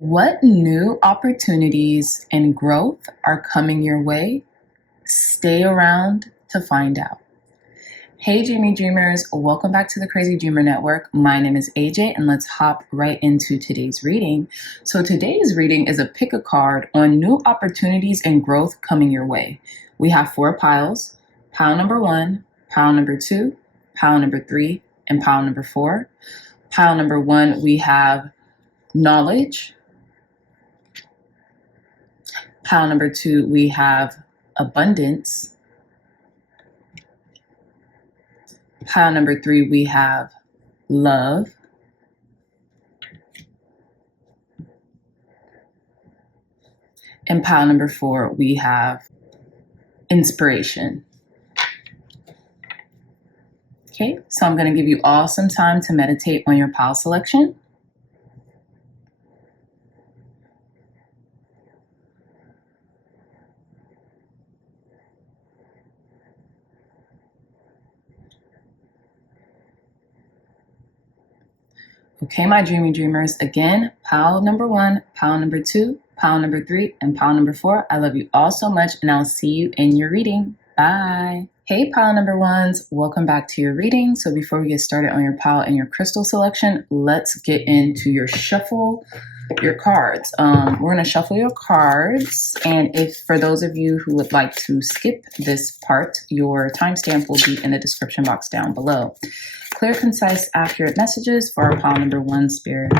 What new opportunities and growth are coming your way? Stay around to find out. Hey, Dreamy Dreamers, welcome back to the Crazy Dreamer Network. My name is AJ, and let's hop right into today's reading. So today's reading is a pick a card on new opportunities and growth coming your way. We have 4 piles: pile number 1, pile number 2, pile number 3, and pile number 4. Pile number 1, we have knowledge. Pile number 2, we have abundance. Pile number 3, we have love. And pile number 4, we have inspiration. Okay, so I'm going to give you all some time to meditate on your pile selection. Okay, my dreamy dreamers, again, pile number 1, pile number 2, pile number 3, and pile number 4. I love you all so much, and I'll see you in your reading. Bye. Hey, pile number 1s, welcome back to your reading. So before we get started on your pile and your crystal selection, let's get into your shuffle, your cards. We're going to shuffle your cards, and if for those of you who would like to skip this part, your timestamp will be in the description box down below. Clear, concise, accurate messages for our pile number 1, Spirit.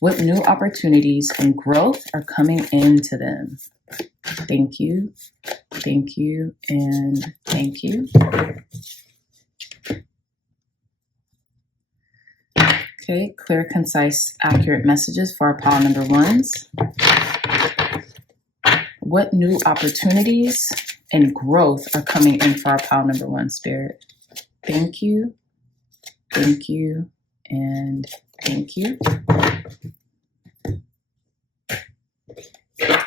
What new opportunities and growth are coming into them? Thank you, and thank you. Okay, clear, concise, accurate messages for our pile number 1s. What new opportunities and growth are coming in for our pile number 1, Spirit? Thank you, and thank you.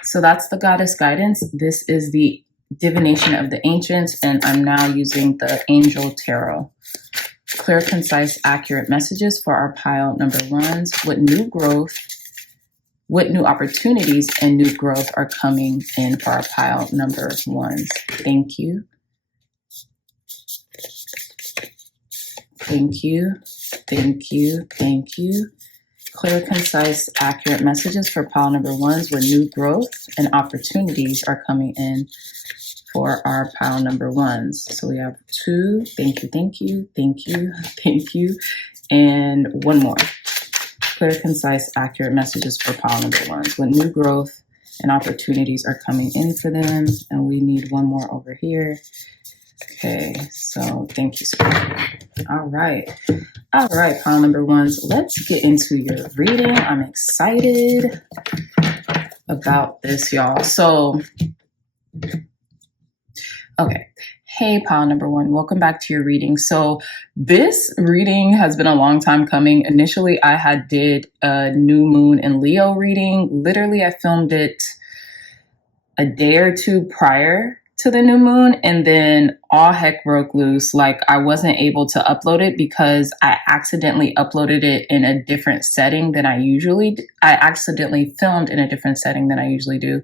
So that's the goddess guidance. This is the divination of the ancients, and I'm now using the angel tarot. Clear, concise, accurate messages for our pile number 1s. What new opportunities and new growth are coming in for our pile number 1s? Thank you. Thank you. Clear, concise, accurate messages for pile number 1s where new growth and opportunities are coming in for our pile number 1s. So we have 2, thank you, and 1 more. Clear, concise, accurate messages for pile number 1s when new growth and opportunities are coming in for them. And we need 1 more over here. Okay, so thank you, Spirit. All right, pile number 1s, let's get into your reading. I'm excited about this, y'all. So, okay. Hey, pile number 1, welcome back to your reading. So this reading has been a long time coming. Initially, I did a new moon and Leo reading. Literally, I filmed it a day or 2 prior to the new moon, and then all heck broke loose. Like, I wasn't able to upload it because I accidentally uploaded it in a different setting than I usually do. I accidentally filmed in a different setting than I usually do,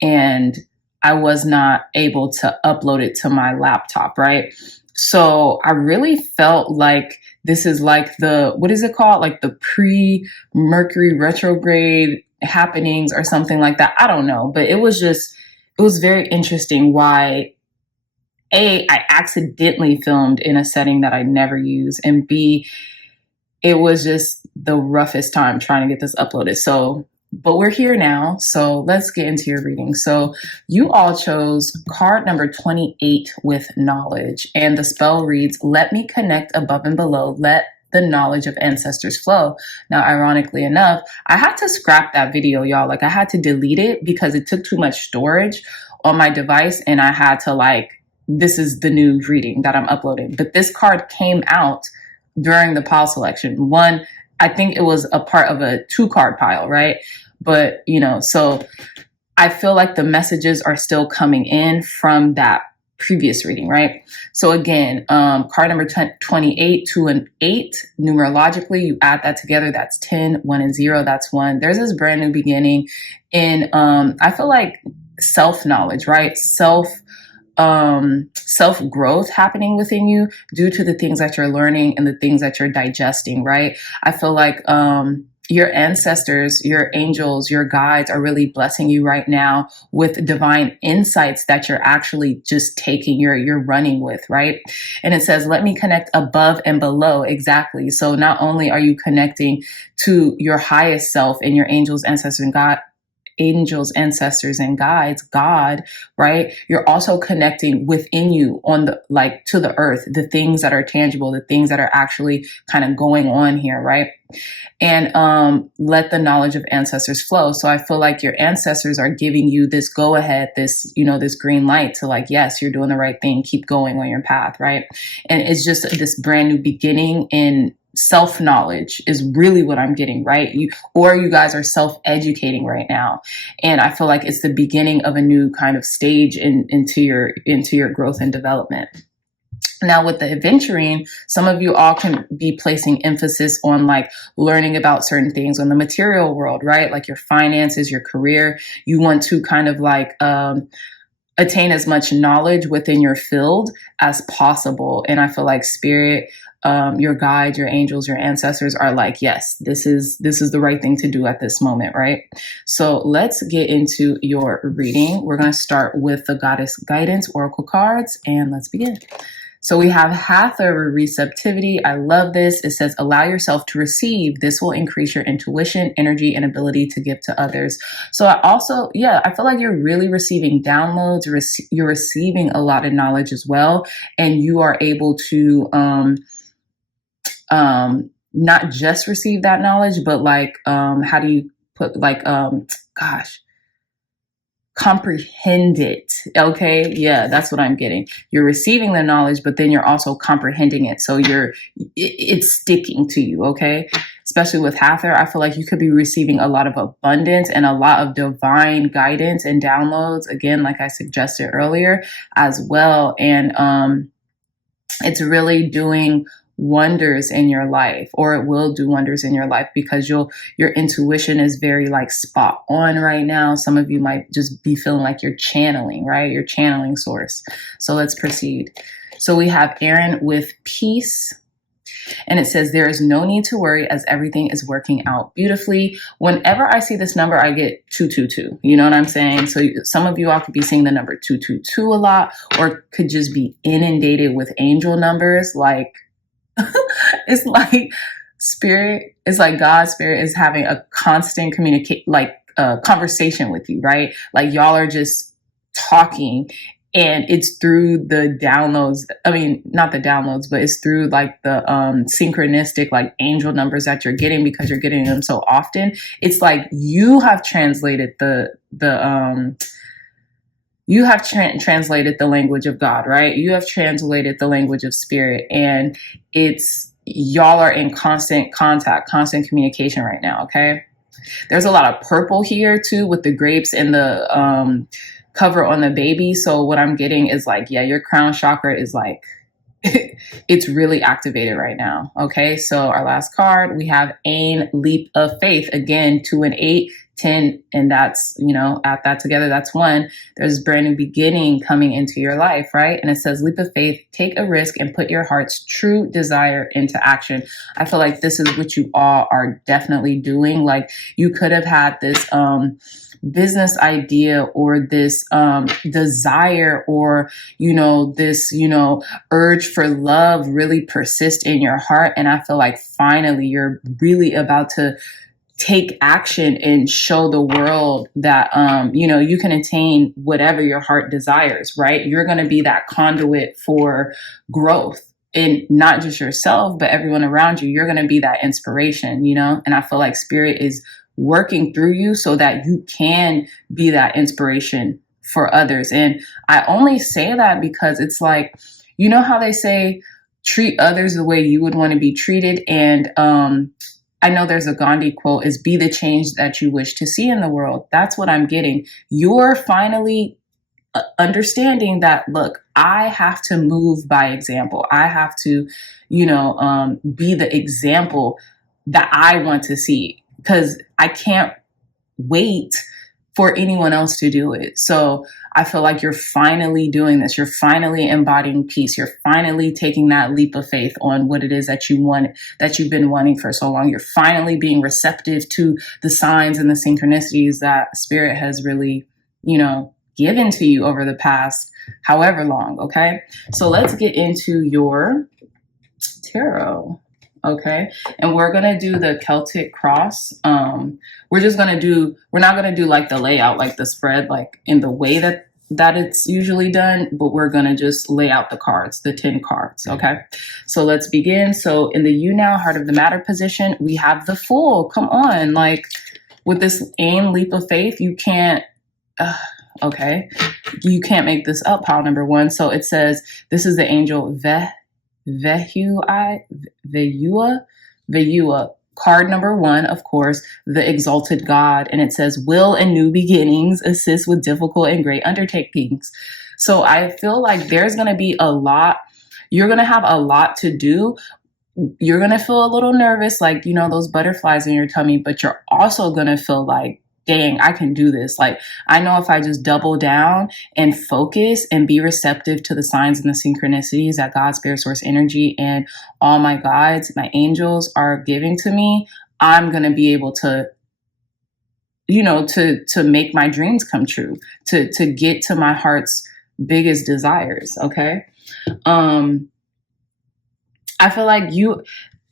and I was not able to upload it to my laptop, right? So I really felt like this is like the, what is it called? Like the pre-Mercury retrograde happenings or something like that. I don't know, but it was very interesting why A, I accidentally filmed in a setting that I never use, and B, it was just the roughest time trying to get this uploaded. So, but we're here now, so let's get into your reading. So you all chose card number 28 with knowledge, and the spell reads, "Let me connect above and below. Let the knowledge of ancestors flow." Now, ironically enough, I had to scrap that video, y'all. Like, I had to delete it because it took too much storage on my device, and I had to this is the new reading that I'm uploading. But this card came out during the pile selection. One, I think it was a part of a 2-card pile, right? But, so I feel like the messages are still coming in from that previous reading, right? So again, card number 28, 2 and 8, numerologically, you add that together, that's 10, 1 and 0, that's 1. There's this brand new beginning in, I feel like self-knowledge, right? Self-growth happening within you due to the things that you're learning and the things that you're digesting, right? I feel like, your ancestors, your angels, your guides are really blessing you right now with divine insights that you're actually just taking, you're running with, right? And it says, let me connect above and below. Exactly. So not only are you connecting to your highest self and your angels, ancestors, and guides, God, right? You're also connecting within you on the, like, to the earth, the things that are tangible, the things that are actually kind of going on here, right? And let the knowledge of ancestors flow. So I feel like your ancestors are giving you this go ahead, this, this green light to, like, yes, you're doing the right thing. Keep going on your path, right? And it's just this brand new beginning in self-knowledge is really what I'm getting, right? You guys are self-educating right now. And I feel like it's the beginning of a new kind of stage into your growth and development. Now with the Aventurine, some of you all can be placing emphasis on, like, learning about certain things on the material world, right? Like your finances, your career. You want to kind of like attain as much knowledge within your field as possible. And I feel like spirit, your guides, your angels, your ancestors are like, yes, this is the right thing to do at this moment, right? So let's get into your reading. We're going to start with the Goddess Guidance Oracle cards, and let's begin. So we have Hather receptivity. I love this. It says, allow yourself to receive. This will increase your intuition, energy, and ability to give to others. So I also, I feel like you're really receiving downloads. You're receiving a lot of knowledge as well. And you are able to, not just receive that knowledge, but like, how do you put, like, comprehend it. Okay. Yeah, that's what I'm getting. You're receiving the knowledge, but then you're also comprehending it. So it's sticking to you. Okay. Especially with Hather, I feel like you could be receiving a lot of abundance and a lot of divine guidance and downloads. Again, like I suggested earlier as well. And, it's really doing wonders in your life, or it will do wonders in your life, because your intuition is very, like, spot on right now. Some of you might just be feeling like you're channeling, right? You're channeling source. So let's proceed. So we have Aaron with peace. And it says, there is no need to worry as everything is working out beautifully. Whenever I see this number, I get 222. You know what I'm saying? So some of you all could be seeing the number 222 a lot, or could just be inundated with angel numbers. Like, it's like spirit, it's like God's spirit is having a constant conversation with you, right? Like y'all are just talking. And it's through the downloads. I mean, not the downloads, but it's through like the synchronistic, like, angel numbers that you're getting, because you're getting them so often. It's like you have translated translated the language of God, right? You have translated the language of spirit, and y'all are in constant contact, constant communication right now. Okay. There's a lot of purple here too, with the grapes and the, cover on the baby. So what I'm getting is, like, your crown chakra is like, it's really activated right now. Okay. So our last card, we have Ain, leap of faith. Again, 2 and 8, 10. And that's, add that together, that's 1. There's a brand new beginning coming into your life, right? And it says, leap of faith, take a risk and put your heart's true desire into action. I feel like this is what you all are definitely doing. Like, you could have had this, business idea, or this desire, or this urge for love really persist in your heart. And I feel like finally you're really about to take action and show the world that you can attain whatever your heart desires, right? You're going to be that conduit for growth. And not just yourself, but everyone around you. You're going to be that inspiration, and I feel like spirit is working through you so that you can be that inspiration for others. And I only say that because it's like, how they say, treat others the way you would want to be treated. And I know there's a Gandhi quote, is be the change that you wish to see in the world. That's what I'm getting. You're finally understanding that, look, I have to move by example. I have to, be the example that I want to see, because I can't wait for anyone else to do it. So I feel like you're finally doing this. You're finally embodying peace. You're finally taking that leap of faith on what it is that you want, that you've been wanting for so long. You're finally being receptive to the signs and the synchronicities that Spirit has really, given to you over the past however long. Okay. So let's get into your tarot. Okay. And we're going to do the Celtic cross. We're not going to do like the layout, like the spread, like in the way that it's usually done, but we're going to just lay out the cards, the 10 cards. Okay. So let's begin. So in the you now, heart of the matter position, we have the Fool. Come on. Like with this aim leap of faith, you can't, okay. You can't make this up, pile number one. So it says, this is the angel Vehua, card number one, of course, the exalted God. And it says, will and new beginnings assist with difficult and great undertakings. So I feel like there's going to be you're going to have a lot to do. You're going to feel a little nervous, like, those butterflies in your tummy, but you're also going to feel like, dang, I can do this. Like, I know if I just double down and focus and be receptive to the signs and the synchronicities that God, Spirit, Source, Energy, and all my guides, my angels are giving to me, I'm going to be able to, to make my dreams come true, to get to my heart's biggest desires. Okay. I feel like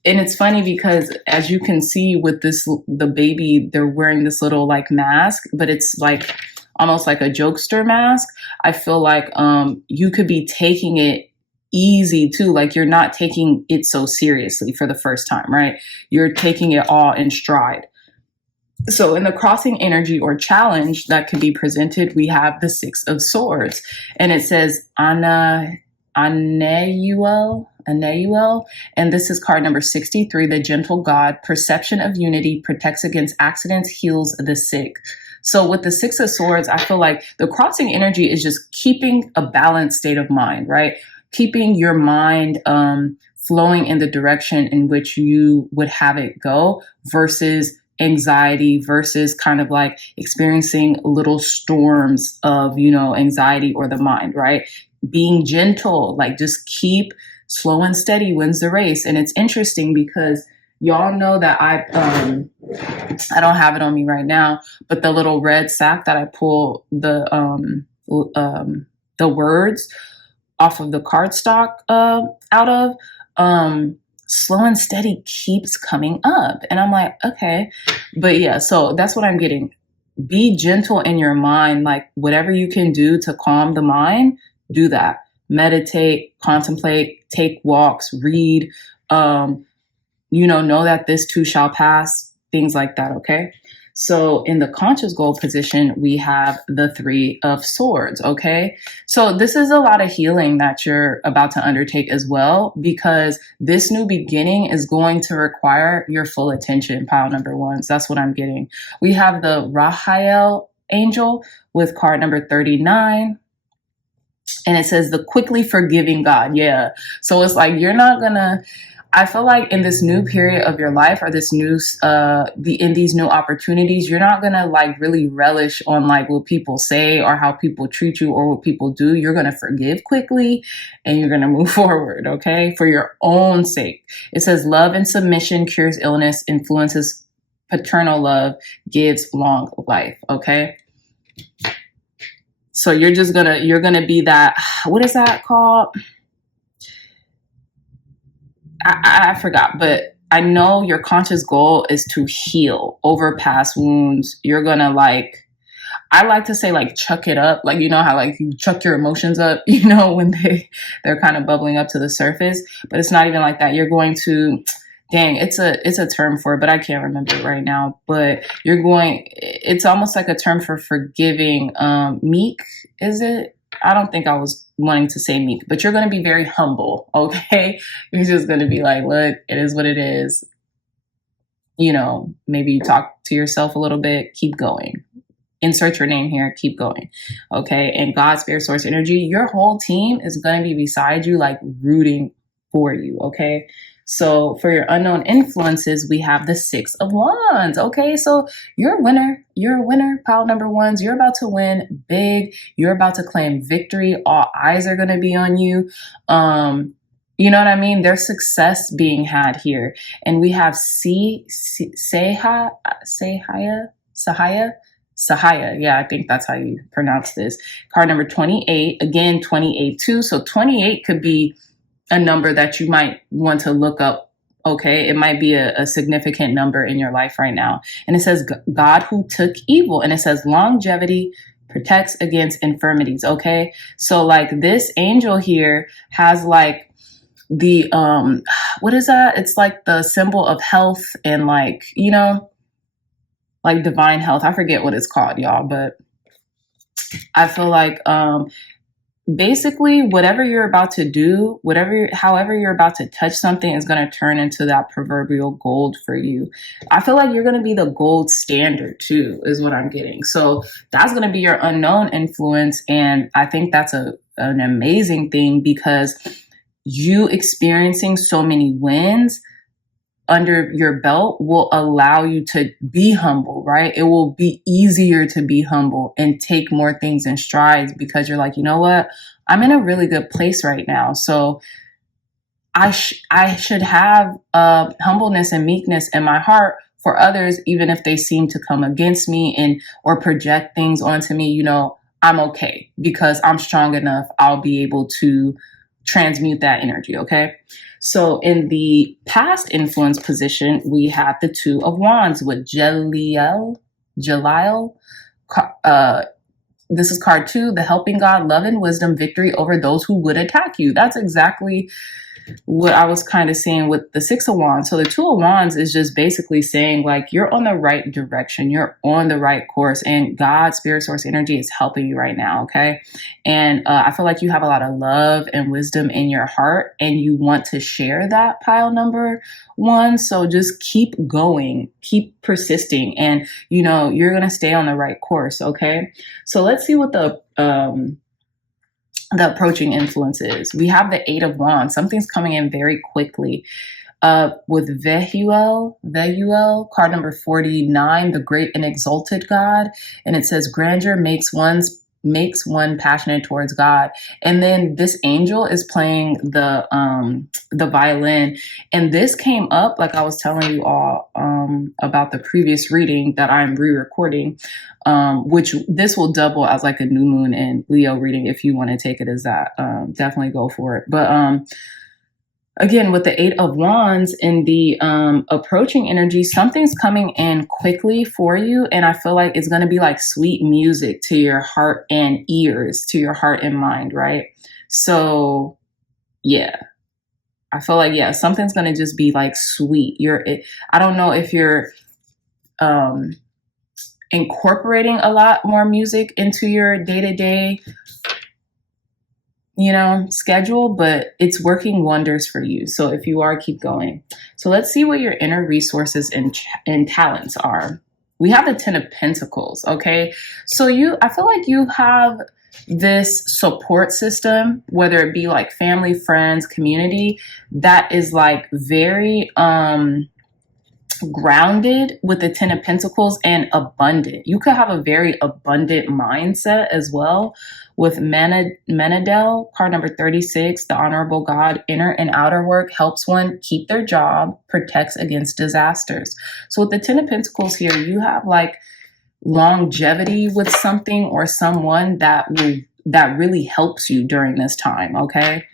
and it's funny because as you can see with the baby, they're wearing this little like mask, but it's like almost like a jokester mask. I feel like you could be taking it easy too. Like you're not taking it so seriously for the first time, right? You're taking it all in stride. So in the crossing energy or challenge that could be presented, we have the 6 of Swords, and it says Aneuel, and this is card number 63, the gentle God, perception of unity, protects against accidents, heals the sick. So with the 6 of Swords, I feel like the crossing energy is just keeping a balanced state of mind, right? Keeping your mind flowing in the direction in which you would have it go, versus anxiety, versus kind of like experiencing little storms of, anxiety or the mind, right? Being gentle, like just keep slow and steady wins the race. And it's interesting because y'all know that I don't have it on me right now, but the little red sack that I pull the words off of the cardstock out of, slow and steady keeps coming up. And I'm like, okay, but yeah, so that's what I'm getting. Be gentle in your mind, like whatever you can do to calm the mind, do that. Meditate, contemplate, take walks, read, know that this too shall pass, things like that. Okay. So in the conscious goal position, we have the 3 of Swords. Okay. So this is a lot of healing that you're about to undertake as well, because this new beginning is going to require your full attention, pile number one. So that's what I'm getting. We have the Rahael angel with card number 39. And it says the quickly forgiving God. Yeah. So it's like, I feel like in this new period of your life, or this new, in these new opportunities, you're not going to like really relish on like what people say or how people treat you or what people do. You're going to forgive quickly and you're going to move forward. Okay. For your own sake. It says love and submission cures illness, influences paternal love, gives long life. Okay. So you're going to be that, what is that called? I forgot, but I know your conscious goal is to heal over past wounds. You're going to I like to say chuck it up. Like, you know how you chuck your emotions up, when they're kind of bubbling up to the surface, but it's not even like that. You're going to, dang, it's a term for it, but I can't remember it right now, but it's almost like a term for forgiving. Meek, is it? I don't think I was wanting to say meek, but you're going to be very humble. Okay. You're just going to be like, look, it is what it is. Maybe you talk to yourself a little bit, keep going. insert your name here, keep going. Okay. And God, spirit, source, energy, your whole team is going to be beside you, like rooting for you. Okay. So for your unknown influences, we have the 6 of Wands. Okay. So you're a winner. You're a winner, pile number ones. You're about to win big. You're about to claim victory. All eyes are going to be on you. You know what I mean? There's success being had here. And we have Sahaya. Yeah, I think that's how you pronounce this. Card number 28. Again, 28 too. So 28 could be a number that you might want to look up. Okay. It might be a significant number in your life right now. And it says God who took evil. And it says longevity protects against infirmities. Okay. So like this angel here has like the, what is that? It's like the symbol of health and like, you know, like divine health. I forget what it's called, y'all, but I feel like, basically whatever you're about to do, however you're about to touch something is going to turn into that proverbial gold for you. I feel like you're going to be the gold standard too, is what I'm getting. So that's going to be your unknown influence. And I think that's an amazing thing, because you experiencing so many wins under your belt will allow you to be humble, right? It will be easier to be humble and take more things in strides, because you're like, you know what? I'm in a really good place right now. So I should have humbleness and meekness in my heart for others, even if they seem to come against me or project things onto me. You know, I'm okay because I'm strong enough. I'll be able to transmute that energy. Okay. So in the past influence position, we have the 2 of Wands with Jalil. This is card 2, the helping God, love and wisdom, victory over those who would attack you. That's exactly what I was kind of seeing with the 6 of Wands. So the 2 of Wands is just basically saying like, you're on the right direction. You're on the right course, and God, spirit, source, energy is helping you right now. Okay. And I feel like you have a lot of love and wisdom in your heart, and you want to share that, pile number 1. So just keep going, keep persisting, and you know, you're going to stay on the right course. Okay. So let's see what the approaching influences. We have the 8 of Wands. Something's coming in very quickly. With Vehuel, card number 49, the great and exalted God. And it says grandeur makes one passionate towards God. And then this angel is playing the violin. And this came up, like I was telling you all about the previous reading that I'm re-recording, which this will double as like a new moon and Leo reading. If you want to take it as that, definitely go for it. But again, with the 8 of Wands in the approaching energy, something's coming in quickly for you. And I feel like it's going to be like sweet music to your heart and ears, to your heart and mind, right? So, yeah. I feel like, yeah, something's going to just be like sweet. I don't know if you're incorporating a lot more music into your day-to-day schedule, but it's working wonders for you. So if you are, keep going. So let's see what your inner resources and talents are. We have the 10 of Pentacles. Okay. So I feel like you have this support system, whether it be like family, friends, community, that is like very, grounded with the 10 of Pentacles and abundant. You could have a very abundant mindset as well with Menadel, card number 36, the honorable God, inner and outer work helps one keep their job, protects against disasters. So with the 10 of Pentacles here, you have like longevity with something or someone that really helps you during this time. Okay.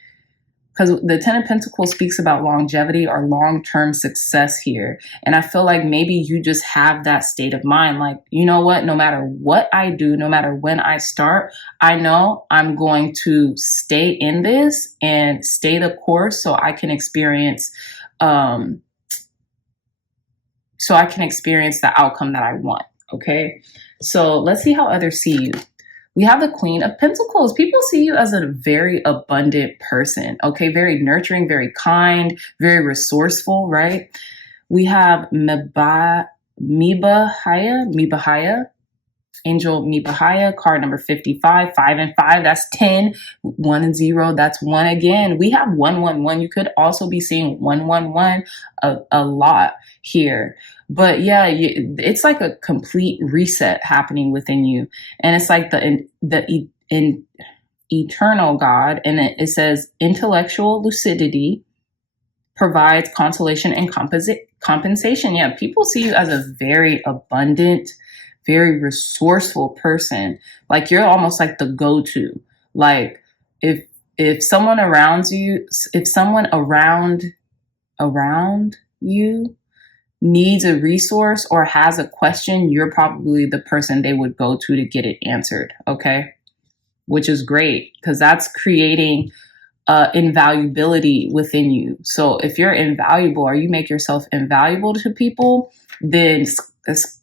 Because the 10 of Pentacles speaks about longevity or long-term success here. And I feel like maybe you just have that state of mind. Like, you know what? No matter what I do, no matter when I start, I know I'm going to stay in this and stay the course so I can experience the outcome that I want. Okay. So let's see how others see you. We have the Queen of Pentacles. People see you as a very abundant person, okay? Very nurturing, very kind, very resourceful, right? We have Mibahaya. Angel Mibahaya, card number 55, 5 and 5, that's 10, 1 and 0, that's 1 again. We have 111. You could also be seeing 111 a lot here. But yeah, it's like a complete reset happening within you. And it's like the eternal God, and it says intellectual lucidity provides consolation and compensation. Yeah, people see you as a very abundant, very resourceful person. Like you're almost like the go-to. Like if someone around you, if someone around you needs a resource or has a question, you're probably the person they would go to get it answered. Okay, which is great because that's creating invaluability within you. So if you're invaluable or you make yourself invaluable to people, then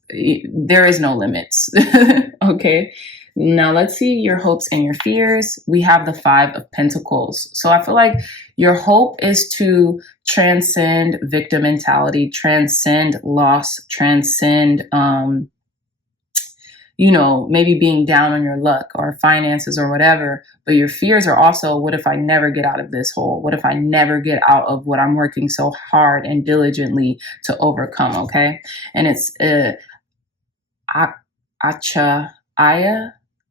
there is no limits. Okay. Now let's see your hopes and your fears. We have the 5 of Pentacles. So I feel like your hope is to transcend victim mentality, transcend loss, transcend, maybe being down on your luck or finances or whatever. But your fears are also, what if I never get out of this hole? What if I never get out of what I'm working so hard and diligently to overcome? Okay. And it's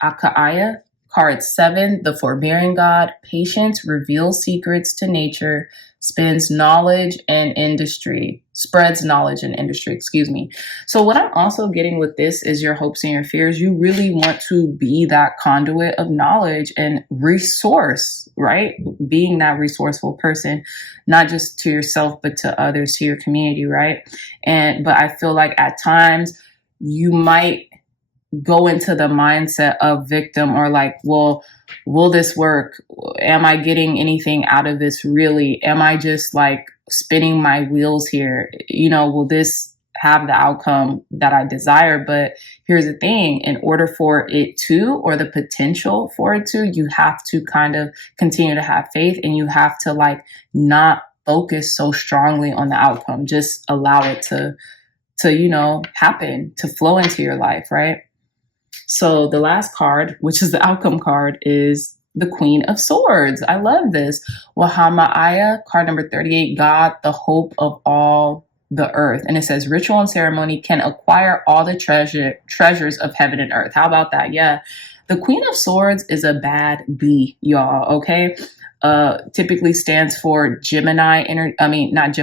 Akaya, card 7, the forbearing God, patience, reveals secrets to nature, spreads knowledge and industry. Excuse me. So what I'm also getting with this is your hopes and your fears. You really want to be that conduit of knowledge and resource, right? Being that resourceful person, not just to yourself, but to others, to your community, right? But I feel like at times you might go into the mindset of victim or like, well, will this work? Am I getting anything out of this really? Am I just like spinning my wheels here? Will this have the outcome that I desire? But here's the thing, in order for it to, or the potential for it to, you have to kind of continue to have faith, and you have to like not focus so strongly on the outcome. Just allow it to happen, to flow into your life, right? So the last card, which is the outcome card, is the Queen of Swords. I love this. Wahama'aya, card number 38, God, the hope of all the earth. And it says ritual and ceremony can acquire all the treasures of heaven and earth. How about that? Yeah. The Queen of Swords is a bad bee, y'all. Okay. Typically stands for Gemini not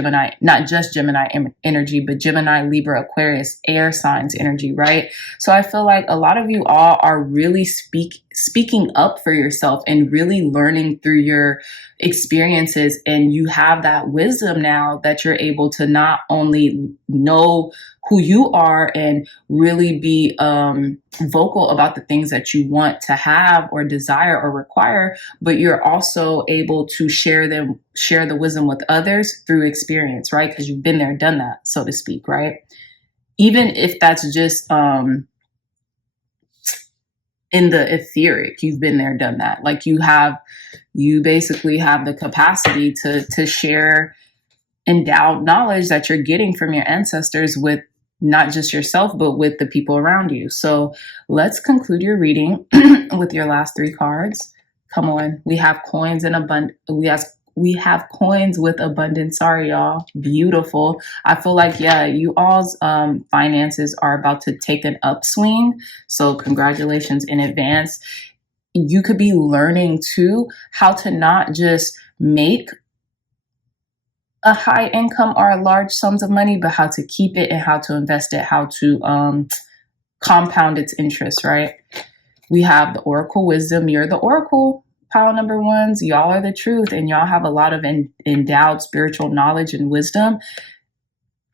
just Gemini energy, but Gemini, Libra, Aquarius, air signs energy, right? So I feel like a lot of you all are really speaking up for yourself and really learning through your experiences. And you have that wisdom now that you're able to not only know who you are and really be vocal about the things that you want to have or desire or require, but you're also able to share the wisdom with others through experience, right? Because you've been there, done that, so to speak, right? Even if that's just in the etheric, you've been there, done that. Like you basically have the capacity to share endowed knowledge that you're getting from your ancestors with not just yourself, but with the people around you. So let's conclude your reading with your last 3 cards. Come on. We have coins in abundance. We have coins with abundance. Sorry, y'all. Beautiful. I feel like, yeah, you all's finances are about to take an upswing. So congratulations in advance. You could be learning too how to not just make a high income or large sums of money, but how to keep it and how to invest it, how to compound its interest, right? We have the Oracle Wisdom. You're the Oracle, pile number 1s. Y'all are the truth, and y'all have a lot of endowed spiritual knowledge and wisdom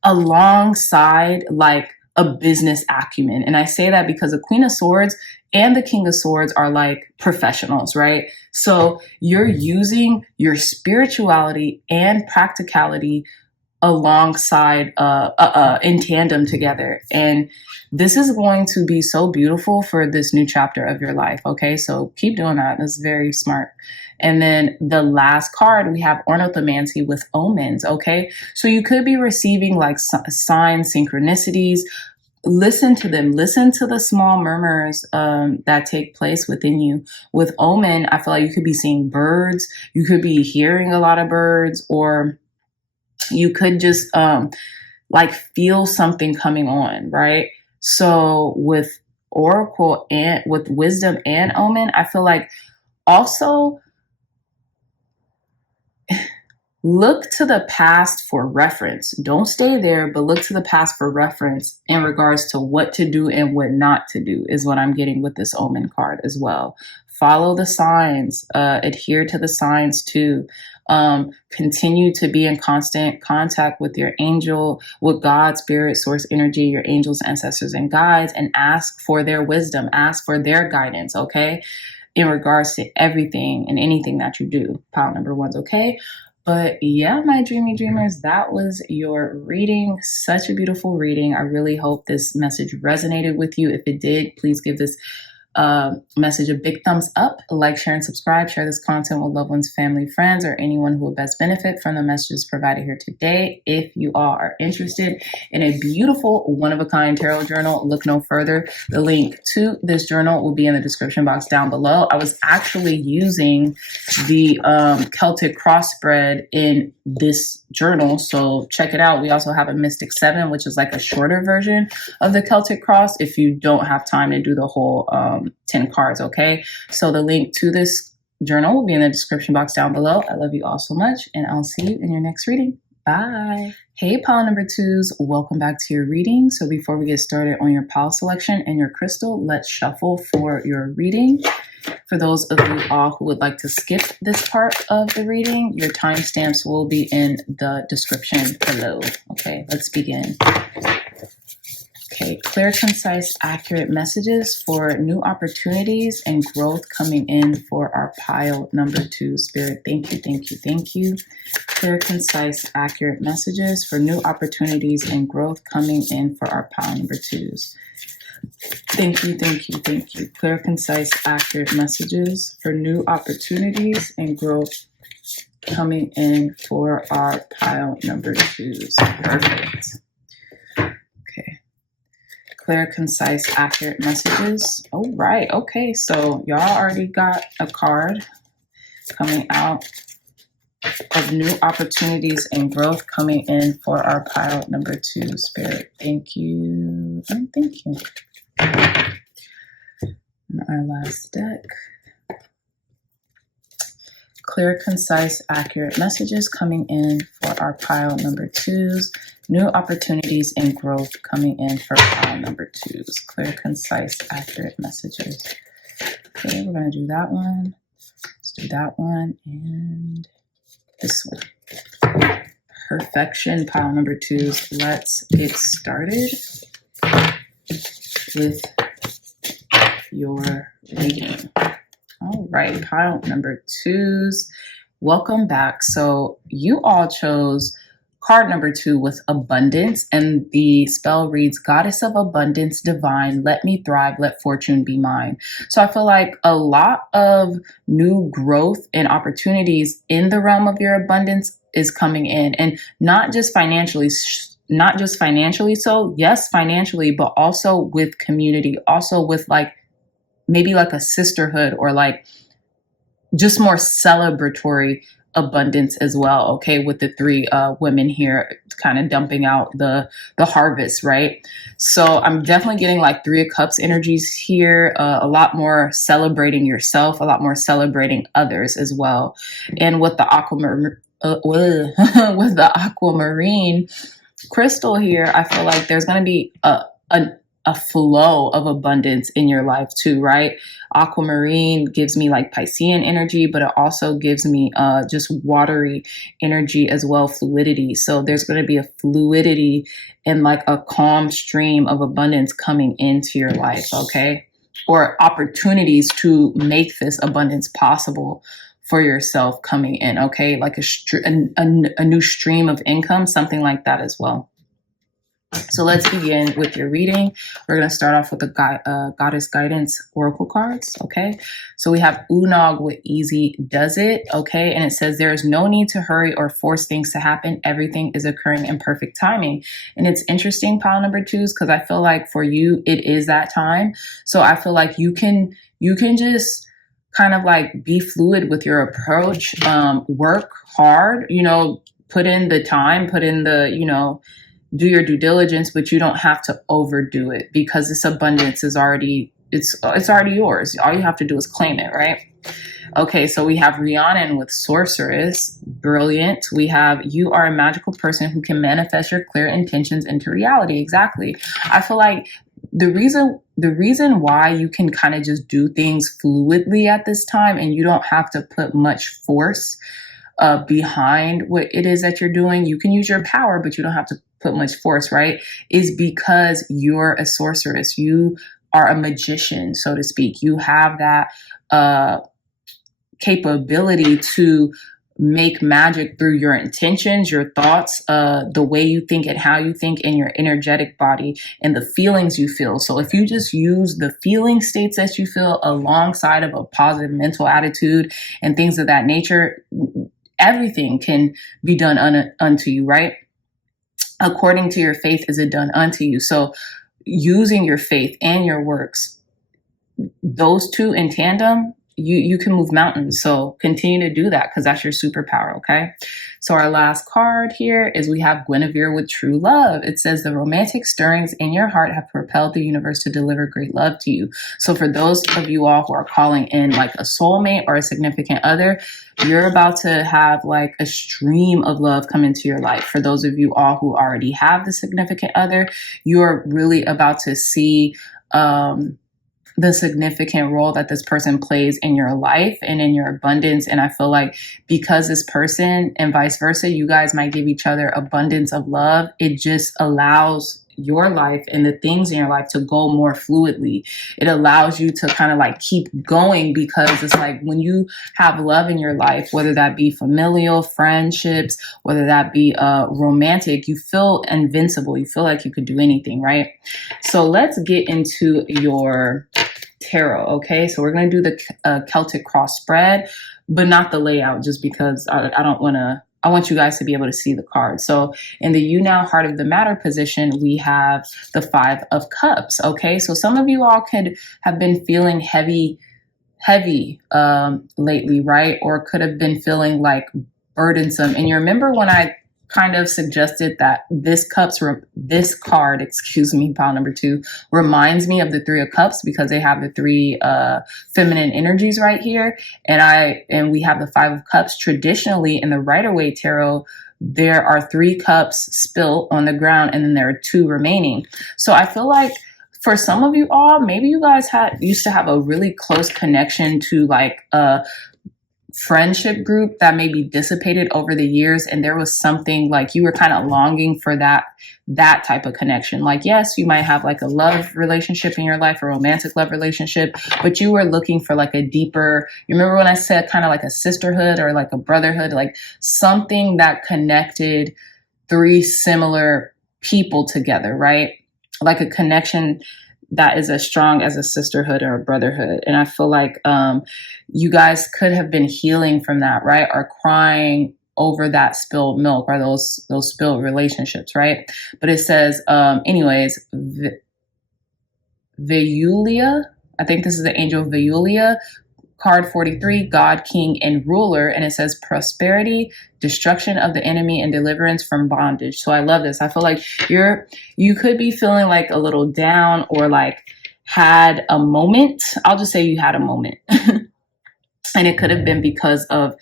alongside like a business acumen. And I say that because the Queen of Swords and the King of Swords are like professionals, right? So you're using your spirituality and practicality alongside, in tandem together. And this is going to be so beautiful for this new chapter of your life. Okay. So keep doing that. That's very smart. And then the last card, we have ornithomancy with omens. Okay. So you could be receiving like signs, synchronicities, listen to them. Listen to the small murmurs that take place within you. With Omen, I feel like you could be seeing birds. You could be hearing a lot of birds, or you could just like feel something coming on, right? So with Oracle and with Wisdom and Omen, I feel like also look to the past for reference. Don't stay there, but look to the past for reference in regards to what to do and what not to do is what I'm getting with this Omen card as well. Follow the signs, adhere to the signs too. Continue to be in constant contact with your angel, with God, spirit, source energy, your angels, ancestors, and guides, and ask for their wisdom, ask for their guidance, okay? In regards to everything and anything that you do. Pile number one's okay. But yeah, my dreamy dreamers, that was your reading. Such a beautiful reading. I really hope this message resonated with you. If it did, please give this message a big thumbs up, like, share, and subscribe. Share this content with loved ones, family, friends, or anyone who would best benefit from the messages provided here today. If you all are interested in a beautiful one-of-a-kind tarot journal, look no further. The link to this journal will be in the description box down below. I was actually using the Celtic cross spread in this journal, so check it out. We also have a Mystic 7, which is like a shorter version of the Celtic cross if you don't have time to do the whole 10 cards, okay? So the link to this journal will be in the description box down below. I love you all so much, and I'll see you in your next reading. Bye. Hey, pile number twos, welcome back to your reading. So before we get started on your pile selection and your crystal, let's shuffle for your reading. For those of you all who would like to skip this part of the reading, your timestamps will be in the description below. Okay, let's begin. Okay, clear, concise, accurate messages for new opportunities and growth coming in for our pile number two. Spirit, thank you, thank you, thank you. Clear, concise, accurate messages for new opportunities and growth coming in for our pile number twos. Thank you, thank you, thank you. Clear, concise, accurate messages for new opportunities and growth coming in for our pile number twos. Perfect. Okay. Clear, concise, accurate messages. All right. Okay. So y'all already got a card coming out of new opportunities and growth coming in for our pile number two. Spirit, thank you. And thank you. And our last deck. Clear, concise, accurate messages coming in for our pile number twos. New opportunities and growth coming in for pile number twos. Clear, concise, accurate messages. Okay, we're going to do that one. Let's do that one and this one. Perfection, pile number twos. Let's get started with your reading. All right, pile number twos. Welcome back. So you all chose card number two with abundance, and the spell reads, Goddess of Abundance Divine, let me thrive, let fortune be mine. So I feel like a lot of new growth and opportunities in the realm of your abundance is coming in, and not just financially, so yes, financially, but also with community, also with like maybe like a sisterhood or like just more celebratory abundance as well. Okay, with the three women here kind of dumping out the harvest, right? So I'm definitely getting like Three of Cups energies here, a lot more celebrating yourself, a lot more celebrating others as well. And with the with the Aquamarine crystal here, I feel like there's going to be a flow of abundance in your life too, right? Aquamarine gives me like Piscean energy, but it also gives me just watery energy as well, fluidity. So there's going to be a fluidity and like a calm stream of abundance coming into your life, okay? Or opportunities to make this abundance possible for yourself coming in, okay? Like a new stream of income, something like that as well. So let's begin with your reading. We're going to start off with the Goddess Guidance Oracle cards, okay? So we have Unog with Easy Does It, okay? And it says, there is no need to hurry or force things to happen. Everything is occurring in perfect timing. And it's interesting, pile number 2s, because I feel like for you, it is that time. So I feel like you can just kind of like be fluid with your approach, work hard, put in the time, put in the, do your due diligence, but you don't have to overdo it because this abundance is already, it's already yours. All you have to do is claim it, right? Okay, so we have Rhiannon with Sorceress. Brilliant. We have, you are a magical person who can manifest your clear intentions into reality. Exactly. I feel like the reason why you can kind of just do things fluidly at this time and you don't have to put much force behind what it is that you're doing, you can use your power, but you don't have to put much force, right? Is because you're a sorceress. You are a magician, so to speak. You have that capability to make magic through your intentions, your thoughts, the way you think and how you think, in your energetic body and the feelings you feel. So if you just use the feeling states that you feel alongside of a positive mental attitude and things of that nature, everything can be done unto you, right? According to your faith is it done unto you. So using your faith and your works, those two in tandem, you can move mountains. So continue to do that because that's your superpower, okay? So our last card here is we have Guinevere with True Love. It says the romantic stirrings in your heart have propelled the universe to deliver great love to you. So for those of you all who are calling in like a soulmate or a significant other, you're about to have like a stream of love come into your life. For those of you all who already have the significant other, you're really about to see the significant role that this person plays in your life and in your abundance. And I feel like because this person and vice versa, you guys might give each other abundance of love. It just allows your life and the things in your life to go more fluidly. It allows you to kind of like keep going because it's like when you have love in your life, whether that be familial, friendships, whether that be romantic, you feel invincible. You feel like you could do anything, right? So let's get into your tarot, okay? So we're going to do the Celtic cross spread, but not the layout just because I want you guys to be able to see the cards. So in the you now heart of the matter position, we have the 5 of Cups, okay? So some of you all could have been feeling heavy lately, right? Or could have been feeling like burdensome. And you remember when I kind of suggested that this card, pile number 2, reminds me of the 3 of Cups because they have the 3 feminine energies right here. And we have the 5 of Cups. Traditionally in the Rider-Waite Tarot, there are 3 cups spilt on the ground and then there are 2 remaining. So I feel like for some of you all, maybe you guys used to have a really close connection to like friendship group that maybe dissipated over the years, and there was something like you were kind of longing for that type of connection. Like, yes, you might have like a love relationship in your life, a romantic love relationship, but you were looking for like a deeper, you remember when I said kind of like a sisterhood or like a brotherhood, like something that connected 3 similar people together, right? Like a connection that is as strong as a sisterhood or a brotherhood. And I feel like you guys could have been healing from that, right? Or crying over that spilled milk or those spilled relationships, right? But it says, anyways, Veulia, I think this is the angel Veulia, card 43, God, King, and Ruler. And it says prosperity, destruction of the enemy, and deliverance from bondage. So I love this. I feel like you could be feeling like a little down or like had a moment. I'll just say you had a moment. And it could have been because of,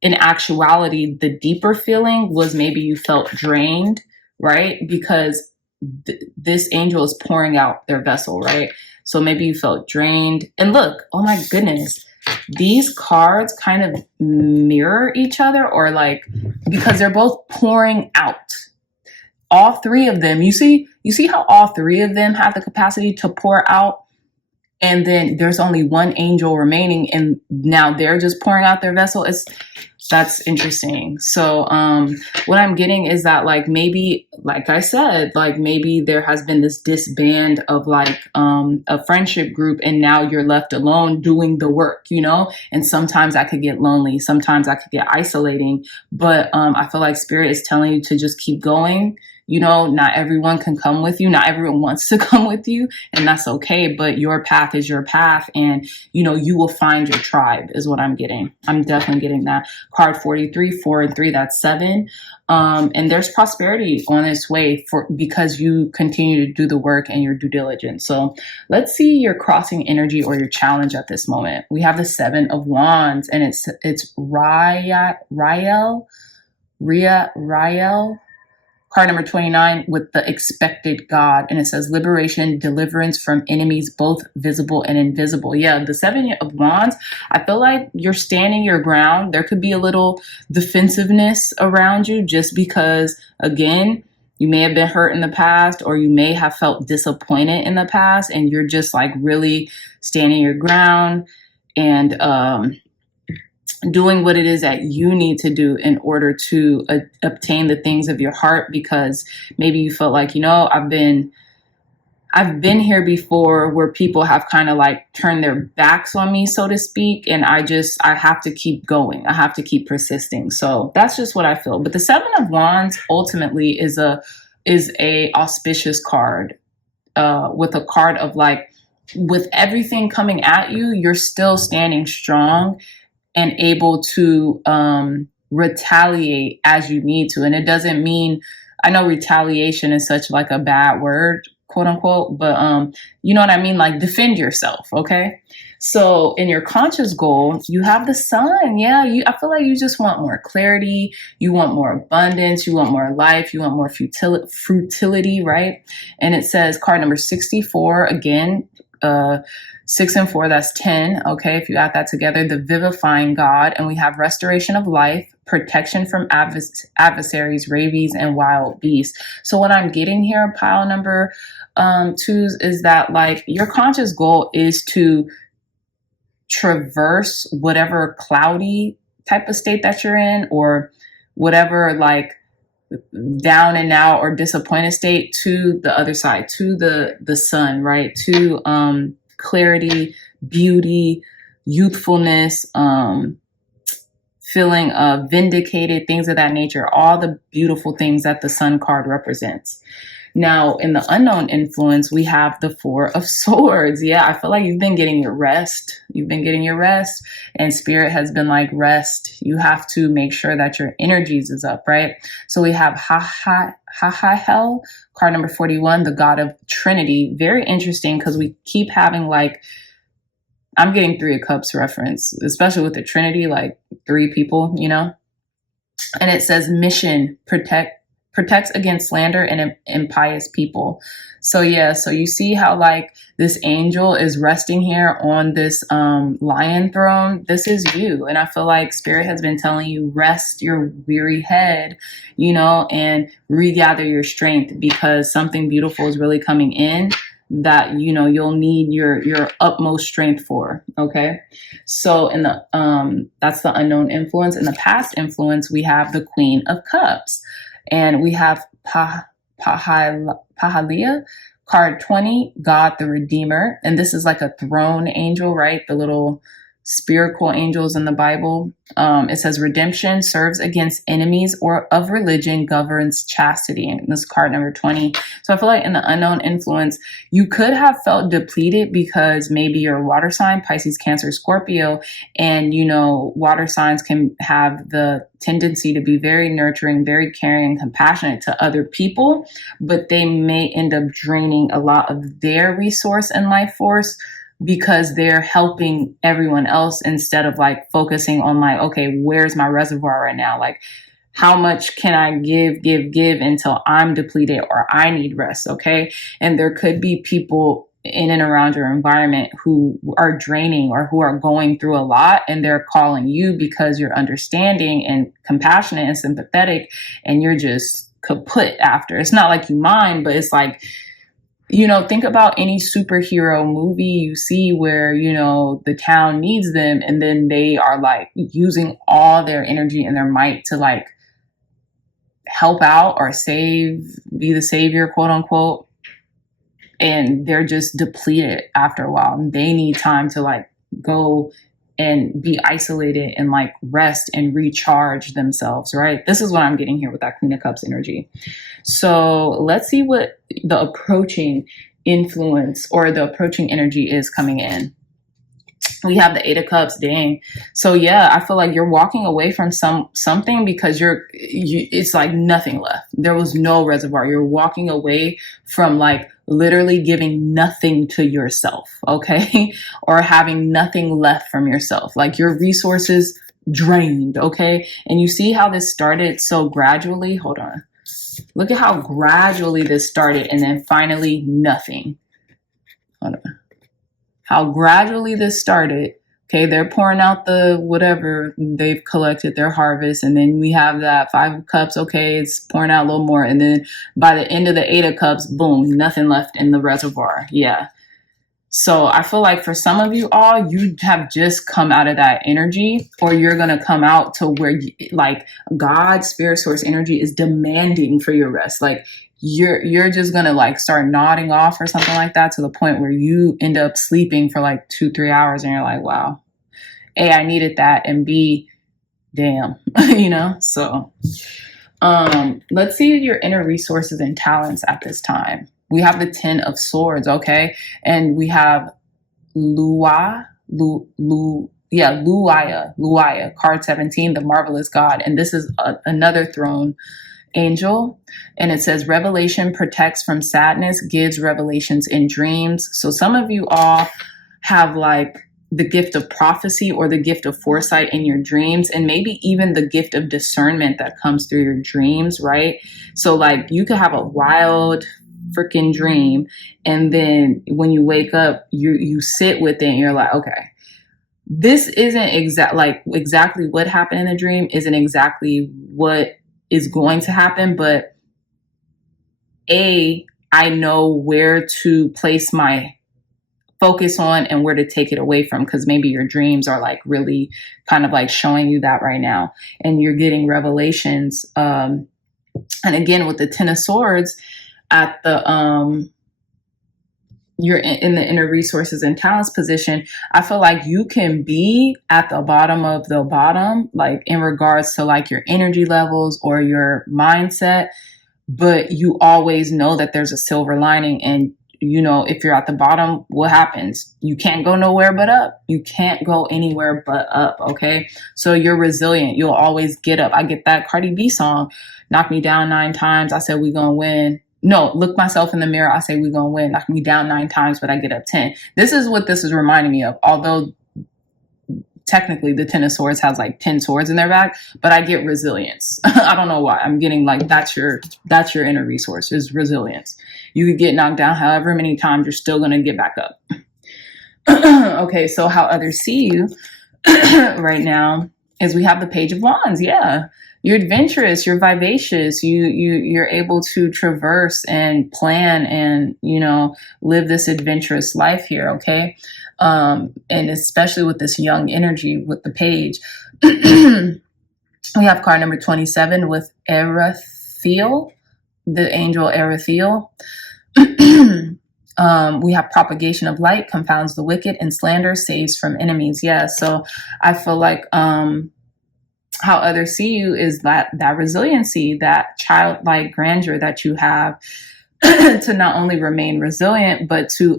in actuality, the deeper feeling was maybe you felt drained, right? Because this angel is pouring out their vessel, right? So maybe you felt drained. And look, oh my goodness, these cards kind of mirror each other, or like, because they're both pouring out. All 3 of them, you see how all 3 of them have the capacity to pour out? and then there's only one angel remaining, and now they're just pouring out their vessel. That's interesting. So what I'm getting is that, like, maybe, like I said, like maybe there has been this disband of like a friendship group, and now you're left alone doing the work, you know? And sometimes I could get lonely, sometimes I could get isolating, but I feel like Spirit is telling you to just keep going. You know, not everyone can come with you. Not everyone wants to come with you, and that's okay. But your path is your path, and you know, you will find your tribe is what I'm getting. I'm definitely getting that. Card 43, 4 and 3, that's 7. And there's prosperity on its way because you continue to do the work and your due diligence. So let's see your crossing energy or your challenge at this moment. We have the 7 of Wands, and it's Rael. Card number 29 with the expected God. And it says liberation, deliverance from enemies, both visible and invisible. Yeah, the 7 of Wands, I feel like you're standing your ground. There could be a little defensiveness around you just because, again, you may have been hurt in the past, or you may have felt disappointed in the past, and you're just like really standing your ground and doing what it is that you need to do in order to obtain the things of your heart, because maybe you felt like, you know, I've been here before where people have kind of like turned their backs on me, so to speak. And I have to keep going. I have to keep persisting. So that's just what I feel. But the 7 of Wands ultimately is a auspicious card, with a card of like, with everything coming at you, you're still standing strong and able to retaliate as you need to. And it doesn't mean, I know retaliation is such like a bad word, quote unquote, but you know what I mean? Like, defend yourself, okay? So in your conscious goal, you have the Sun. Yeah, I feel like you just want more clarity. You want more abundance. You want more life. You want more frutility, right? And it says card number 64, again, 6 and 4, that's 10. Okay, if you add that together, the vivifying God. And we have restoration of life, protection from adversaries, rabies, and wild beasts. So what I'm getting here, pile number 2s, is that like your conscious goal is to traverse whatever cloudy type of state that you're in, or whatever like down and out or disappointed state, to the other side, to the sun, right? To clarity, beauty, youthfulness, feeling vindicated, things of that nature, all the beautiful things that the Sun card represents. Now, in the unknown influence, we have the 4 of Swords. Yeah, I feel like you've been getting your rest. You've been getting your rest, and Spirit has been like, rest. You have to make sure that your energies is up, right? So we have Hel, card number 41, the God of Trinity. Very interesting, because we keep having like, I'm getting 3 of Cups reference, especially with the Trinity, like 3 people, you know? And it says mission, protects against slander and impious people. So yeah, so you see how like this angel is resting here on this lion throne. This is you. And I feel like Spirit has been telling you, rest your weary head, you know, and regather your strength, because something beautiful is really coming in that, you know, you'll need your utmost strength for. Okay. So in the that's the unknown influence. In the past influence, we have the Queen of Cups. And we have Pahalia, card 20, God the Redeemer. And this is like a throne angel, right? The little spiritual angels in the Bible. It says redemption serves against enemies or of religion, governs chastity. And this is card number 20. So I feel like in the unknown influence, you could have felt depleted because maybe you're a water sign, Pisces, Cancer, Scorpio. And, you know, water signs can have the tendency to be very nurturing, very caring, compassionate to other people, but they may end up draining a lot of their resource and life force, because they're helping everyone else instead of like focusing on like, okay, where's my reservoir right now? Like, how much can I give until I'm depleted or I need rest? Okay. And there could be people in and around your environment who are draining or who are going through a lot, and they're calling you because you're understanding and compassionate and sympathetic, and you're just kaput after. It's not like you mind, but it's like, think about any superhero movie you see where, the town needs them and then they are like using all their energy and their might to like help out or be the savior, quote unquote. And they're just depleted after a while. And they need time to like go and be isolated and like rest and recharge themselves, right? This is what I'm getting here with that Queen of Cups energy. So let's see what the approaching influence or the approaching energy is coming in. We have the Eight of Cups, dang. So yeah, I feel like you're walking away from something because it's like nothing left. There was no reservoir. You're walking away from like literally giving nothing to yourself, okay? Or having nothing left from yourself. Like your resources drained, okay? And you see how this started so gradually? Hold on. Look at how gradually this started and then finally nothing. Hold on. How gradually this started. Okay, they're pouring out the whatever they've collected, their harvest, and then we have that Five of Cups. Okay, it's pouring out a little more, and then by the end of the Eight of Cups, boom, nothing left in the reservoir. Yeah. So I feel like for some of you all, you have just come out of that energy, or you're going to come out to where like God, spirit source energy is demanding for your rest. Like you're just going to like start nodding off or something like that to the point where you end up sleeping for like 2-3 hours and you're like, wow, A, I needed that, and B, damn, so let's see your inner resources and talents at this time. We have the 10 of Swords, okay? And we have Luaya, card 17, the Marvelous God. And this is another throne angel. And it says, revelation protects from sadness, gives revelations in dreams. So some of you all have like the gift of prophecy or the gift of foresight in your dreams, and maybe even the gift of discernment that comes through your dreams, right? So like you could have a wild freaking dream, and then when you wake up, you sit with it and you're like, okay, this isn't exactly what happened in the dream, isn't exactly what is going to happen, but I know where to place my focus on and where to take it away from, because maybe your dreams are like really kind of like showing you that right now, and you're getting revelations. And again, with the 10 of Swords, at the you're in the inner resources and talents position, I feel like you can be at the bottom of the bottom, like in regards to like your energy levels or your mindset, but you always know that there's a silver lining. And if you're at the bottom, what happens? You can't go nowhere but up. You can't go anywhere but up, okay? So you're resilient. You'll always get up. I get that Cardi B song, knock me down 9 times. I said, we gonna win. No, look myself in the mirror. I say, we gonna win. Knock me down 9 times, but I get up 10. This is what this is reminding me of. Although technically the 10 of Swords has like 10 swords in their back, but I get resilience. I don't know why. I'm getting like, that's your inner resource, is resilience. You could get knocked down however many times, you're still going to get back up. Okay, so how others see you right now is we have the Page of Wands. Yeah, you're adventurous, you're vivacious, you're able to traverse and plan and live this adventurous life here. Okay, and especially with this young energy with the Page. We have card number 27 with Erethiel, the angel Erethiel. We have propagation of light, confounds the wicked, and slander saves from enemies. Yeah, so I feel like how others see you is that resiliency, that childlike grandeur that you have to not only remain resilient, but to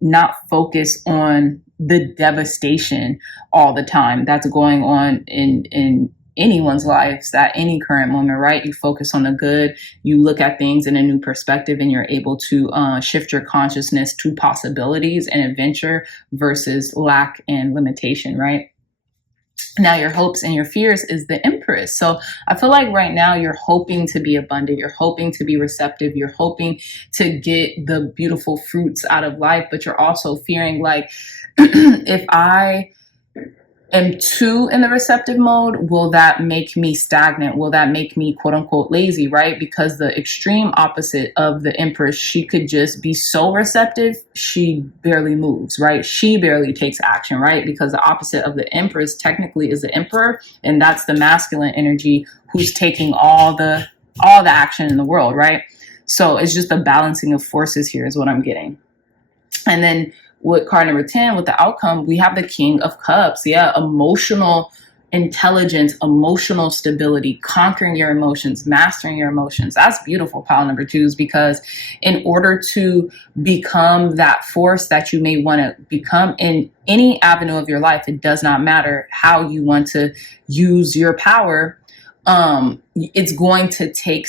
not focus on the devastation all the time that's going on in anyone's lives at any current moment, right? You focus on the good, you look at things in a new perspective, and you're able to shift your consciousness to possibilities and adventure versus lack and limitation, right? Now your hopes and your fears is the Empress. So I feel like right now you're hoping to be abundant, you're hoping to be receptive, you're hoping to get the beautiful fruits out of life, but you're also fearing like, if I am too in the receptive mode, will that make me stagnant? Will that make me quote unquote lazy, right? Because the extreme opposite of the Empress, she could just be so receptive, she barely moves, right? She barely takes action, right? Because the opposite of the Empress technically is the Emperor, and that's the masculine energy who's taking all the action in the world, right? So it's just a balancing of forces here is what I'm getting. And then with card number 10, with the outcome, we have the King of Cups. Yeah, emotional intelligence, emotional stability, conquering your emotions, mastering your emotions. That's beautiful, pile number 2s, because in order to become that force that you may want to become in any avenue of your life, it does not matter how you want to use your power. It's going to take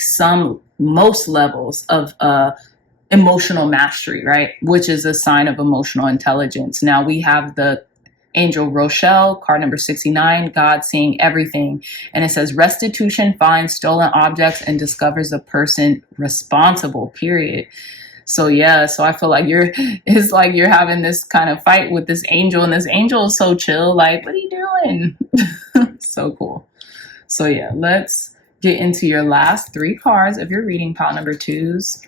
most levels of emotional mastery, right? Which is a sign of emotional intelligence. Now we have the Angel Rochelle, card number 69, God seeing everything. And it says restitution finds stolen objects and discovers the person responsible, period. So yeah, so I feel like it's like you're having this kind of fight with this angel, and this angel is so chill, like, what are you doing? So cool. So yeah, let's get into your last 3 cards of your reading, pile number 2s.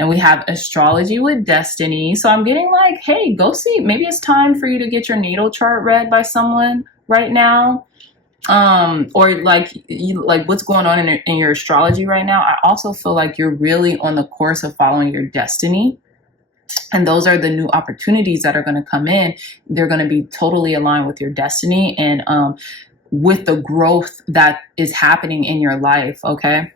And we have Astrology with Destiny. So I'm getting like, hey, go see. Maybe it's time for you to get your natal chart read by someone right now. Or like what's going on in your astrology right now. I also feel like you're really on the course of following your destiny. And those are the new opportunities that are going to come in. They're going to be totally aligned with your destiny and with the growth that is happening in your life. Okay.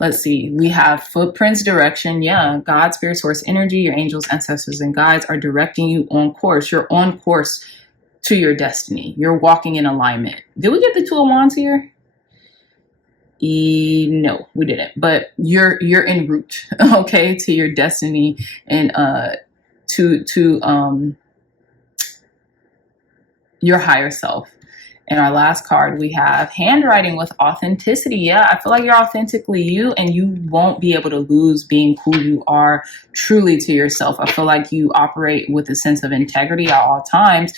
Let's see. We have footprints, direction. Yeah. God, spirit, source, energy, your angels, ancestors, and guides are directing you on course. You're on course to your destiny. You're walking in alignment. Did we get the 2 of Wands here? No, we didn't. But you're en route, okay, to your destiny and to your higher self. And our last card, we have handwriting with authenticity. Yeah, I feel like you're authentically you, and you won't be able to lose being who you are truly to yourself. I feel like you operate with a sense of integrity at all times.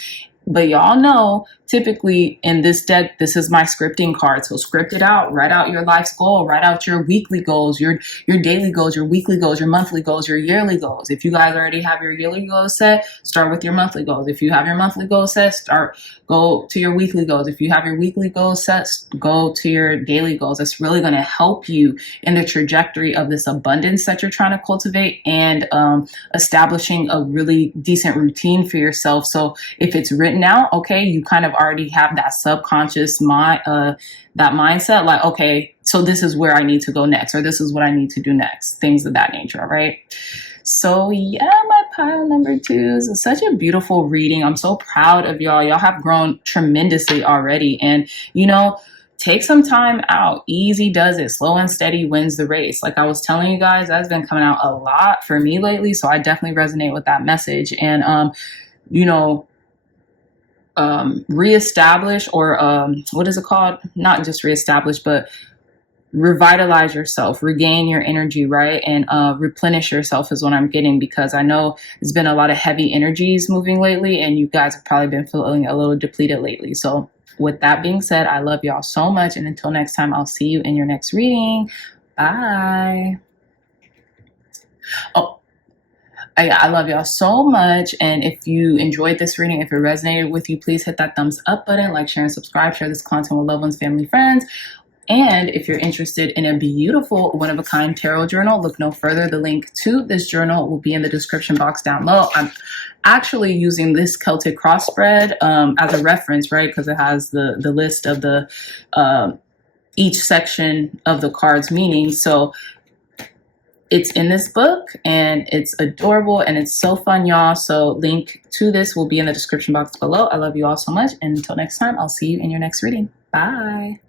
But y'all know, typically in this deck, this is my scripting card. So script it out, write out your life's goal, write out your weekly goals, your daily goals, your weekly goals, your monthly goals, your yearly goals. If you guys already have your yearly goals set, start with your monthly goals. If you have your monthly goals set, go to your weekly goals. If you have your weekly goals set, go to your daily goals. It's really going to help you in the trajectory of this abundance that you're trying to cultivate and establishing a really decent routine for yourself. So if it's written out, okay, you kind of already have that subconscious mind, that mindset, like, okay, so this is where I need to go next, or this is what I need to do next, things of that nature. All right. So yeah, my pile number 2s is such a beautiful reading. I'm so proud of y'all. Y'all have grown tremendously already. And, take some time out. Easy does it. Slow and steady wins the race. Like I was telling you guys, that's been coming out a lot for me lately. So I definitely resonate with that message. And, reestablish, or what is it called? Not just reestablish, but revitalize yourself, regain your energy, right? And replenish yourself is what I'm getting, because I know there's been a lot of heavy energies moving lately, and you guys have probably been feeling a little depleted lately. So with that being said, I love y'all so much. And until next time, I'll see you in your next reading. Bye. Oh, I love y'all so much. And if you enjoyed this reading, if it resonated with you, please hit that thumbs up button, like, share, and subscribe. Share this content with loved ones, family, friends. And if you're interested in a beautiful one-of-a-kind tarot journal, look no further. The link to this journal will be in the description box down below. I'm actually using this Celtic cross spread as a reference, right? Because it has the list of the each section of the card's meaning. So it's in this book, and it's adorable, and it's so fun, y'all. So link to this will be in the description box below. I love you all so much. And until next time, I'll see you in your next reading. Bye.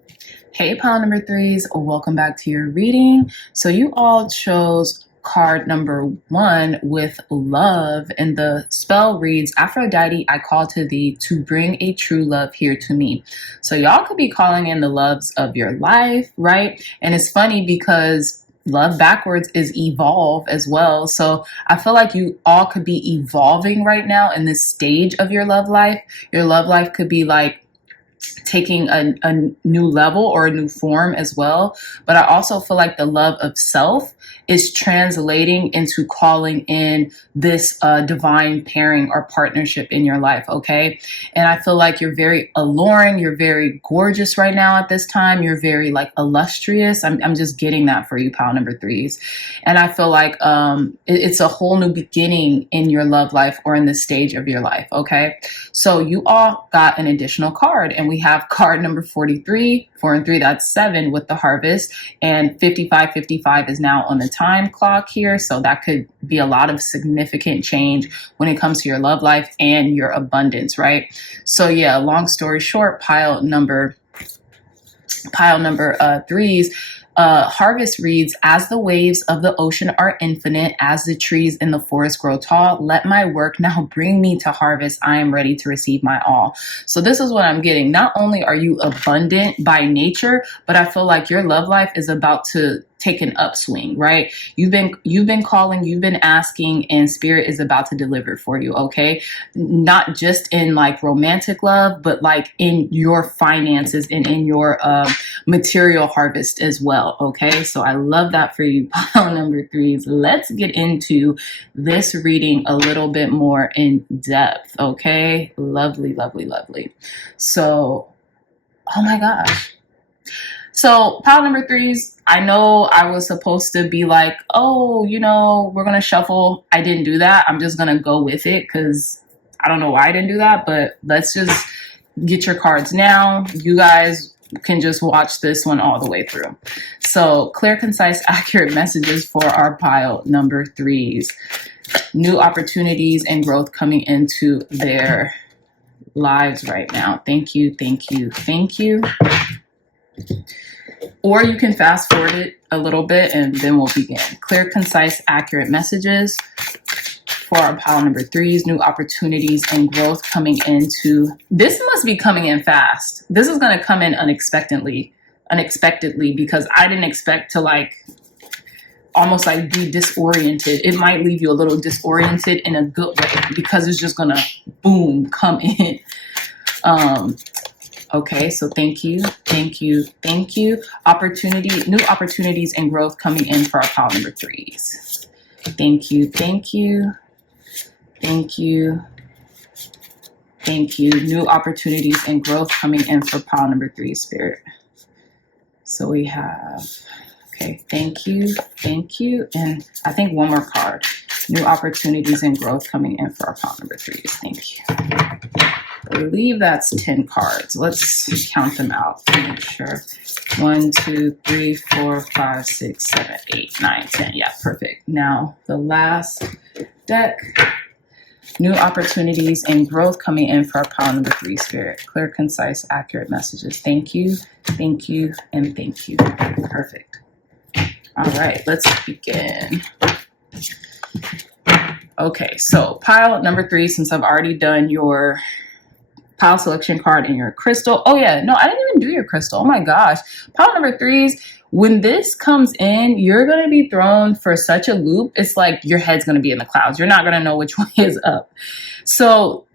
Hey, pile number 3s, welcome back to your reading. So you all chose card number 1 with love, and the spell reads, Aphrodite, I call to thee to bring a true love here to me. So y'all could be calling in the loves of your life, right? And it's funny because love backwards is evolve as well. So I feel like you all could be evolving right now in this stage of your love life. Your love life could be like taking a new level or a new form as well. But I also feel like the love of self is translating into calling in this divine pairing or partnership in your life, okay? And I feel like you're very alluring, you're very gorgeous right now at this time, you're very like illustrious. I'm just getting that for you, pile number threes. And I feel like it's a whole new beginning in your love life or in this stage of your life, okay? So you all got an additional card, and we have card number 43, 4 and 3, that's 7 with the harvest, and 55 is now on the time clock here. So that could be a lot of significant change when it comes to your love life and your abundance, right? So yeah, long story short, pile number threes, harvest reads, as the waves of the ocean are infinite, as the trees in the forest grow tall, let my work now bring me to harvest. I am ready to receive my all. So this is what I'm getting. Not only are you abundant by nature, but I feel like your love life is about to take an upswing, right? You've been calling, you've been asking, and spirit is about to deliver for you, okay? Not just in like romantic love, but like in your finances and in your material harvest as well, okay? So I love that for you, pile number threes. Let's get into this reading a little bit more in depth, okay? Lovely, lovely, lovely. So, oh my gosh. So pile number threes, I know I was supposed to be like, oh, you know, we're going to shuffle. I didn't do that. I'm just going to go with it because I don't know why I didn't do that, but let's just get your cards now. You guys can just watch this one all the way through. So clear, concise, accurate messages for our pile number threes. New opportunities and growth coming into their lives right now. Thank you, thank you, thank you. Or you can fast forward it a little bit and then we'll begin. Clear, concise, accurate messages for our pile number threes. New opportunities and growth coming into. This must be coming in fast. This is going to come in unexpectedly because I didn't expect to like almost like be disoriented. It might leave you a little disoriented in a good way because it's just going to boom, come in. Okay, so thank you, thank you, thank you. New opportunities and growth coming in for our pile number threes. Thank you, thank you, thank you, thank you. New opportunities and growth coming in for pile number three, spirit. So we have, okay, thank you, and I think one more card. New opportunities and growth coming in for our pile number threes. Thank you. I believe that's 10 cards. Let's count them out to make sure. 1, 2, 3, 4, 5, 6, 7, 8, 9, 10. Yeah, perfect. Now the last deck. New opportunities and growth coming in for our pile number three, spirit. Clear, concise, accurate messages. Thank you, and thank you. Perfect. All right, let's begin. Okay, so pile number three, since I've already done your pile selection card and your crystal. Oh yeah, no, I didn't even do your crystal. Oh my gosh. Pile number threes, when this comes in, you're going to be thrown for such a loop. It's like your head's going to be in the clouds. You're not going to know which way is up. So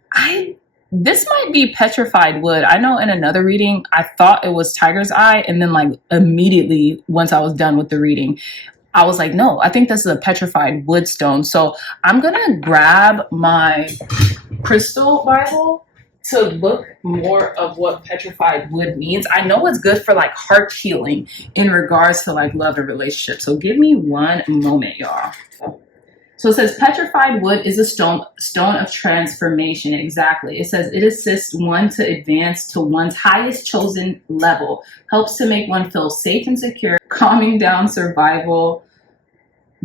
this might be petrified wood. I know in another reading, I thought it was tiger's eye. And then like immediately once I was done with the reading, I was like, no, I think this is a petrified wood stone. So I'm going to grab my crystal Bible to look more of what petrified wood means. I know it's good for like heart healing in regards to like love and relationships. So give me one moment, y'all. So it says petrified wood is a stone of transformation. Exactly. It says it assists one to advance to one's highest chosen level, helps to make one feel safe and secure, calming down survival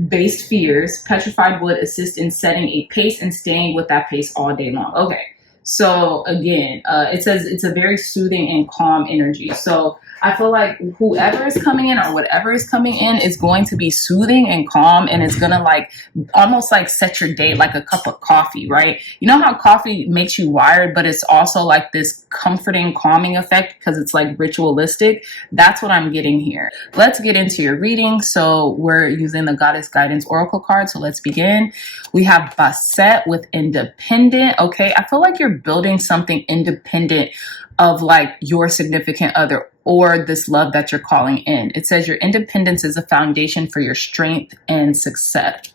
based fears. Petrified wood assists in setting a pace and staying with that pace all day long. Okay. So again, it says it's a very soothing and calm energy. So I feel like whoever is coming in or whatever is coming in is going to be soothing and calm, and it's going to like almost like set your day like a cup of coffee, right? You know how coffee makes you wired, but it's also like this comforting, calming effect because it's like ritualistic. That's what I'm getting here. Let's get into your reading. So we're using the Goddess Guidance Oracle card. So let's begin. We have Basset with Independent. Okay, I feel like you're building something independent of like your significant other or this love that you're calling in. It says your independence is a foundation for your strength and success.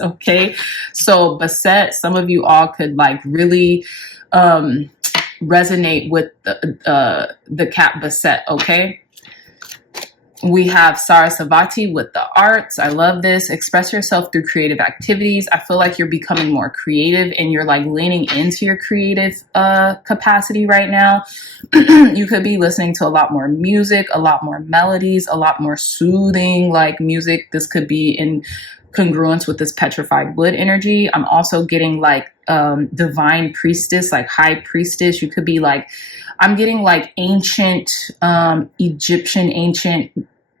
Okay. So Basset, some of you all could like really resonate with the cat Basset. Okay. We have Sarasvati with the arts. I love this. Express yourself through creative activities. I feel like you're becoming more creative and you're like leaning into your creative capacity right now. You could be listening to a lot more music, a lot more melodies, a lot more soothing like music. This could be in congruence with this petrified wood energy. I'm also getting like divine priestess, like high priestess. You could be like, I'm getting like ancient Egyptian, ancient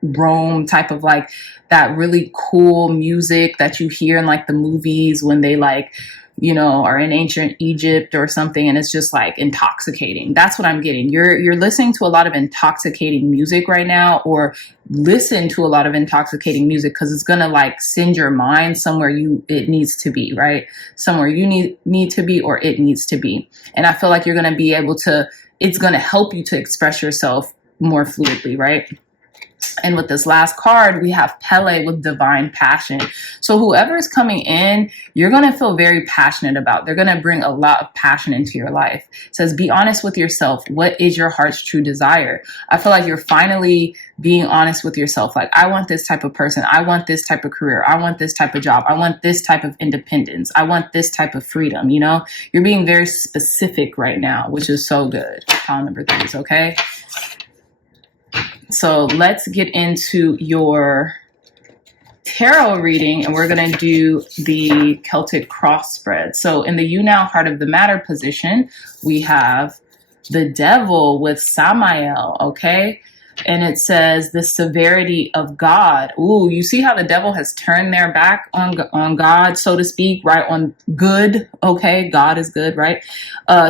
Rome type of like that really cool music that you hear in like the movies when they like, you know, are in ancient Egypt or something, and it's just like intoxicating. That's what I'm getting. You're listening to a lot of intoxicating music right now, or listen to a lot of intoxicating music because it's gonna like send your mind somewhere it needs to be, right? Somewhere you need to be, or it needs to be. And I feel like you're gonna be able to, it's gonna help you to express yourself more fluidly, right? And with this last card, we have Pele with divine passion. So whoever is coming in, you're going to feel very passionate about. They're going to bring a lot of passion into your life. It says, be honest with yourself. What is your heart's true desire? I feel like you're finally being honest with yourself. Like, I want this type of person. I want this type of career. I want this type of job. I want this type of independence. I want this type of freedom. You know, you're being very specific right now, which is so good. Pile number 3 is okay. So let's get into your tarot reading, and we're going to do the Celtic cross spread. So in the you now heart of the matter position, we have the devil with Samael, okay? And it says the severity of God. Ooh, you see how the devil has turned their back on God, so to speak, right? On good, okay? God is good, right?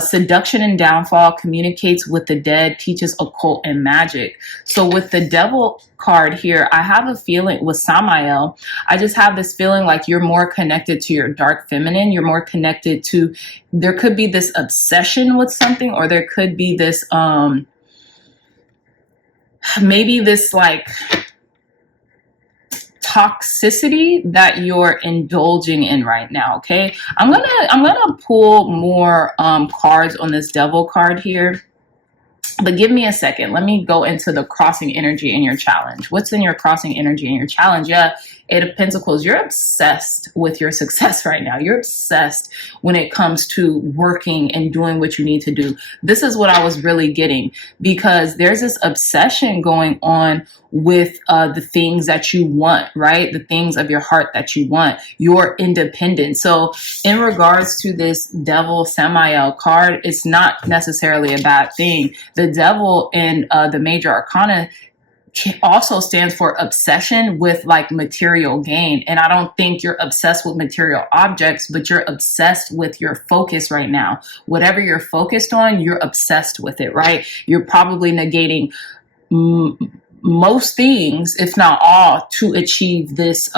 Seduction and downfall, communicates with the dead, teaches occult and magic. So with the devil card here, I have a feeling with Samael, I just have this feeling like you're more connected to your dark feminine. You're more connected to, there could be this obsession with something, or there could be this, maybe this like toxicity that you're indulging in right now. Okay. I'm gonna pull more cards on this devil card here, but give me a second. Let me go into the crossing energy in your challenge. What's in your crossing energy in your challenge? Yeah. 8 of Pentacles, you're obsessed with your success right now. You're obsessed when it comes to working and doing what you need to do. This is what I was really getting, because there's this obsession going on with the things that you want, right? The things of your heart that you want, your independence. So in regards to this devil Samael card, it's not necessarily a bad thing. The devil in the major arcana also stands for obsession with like material gain. And I don't think you're obsessed with material objects, but you're obsessed with your focus right now. Whatever you're focused on, you're obsessed with it, right? You're probably negating most things, if not all, to achieve this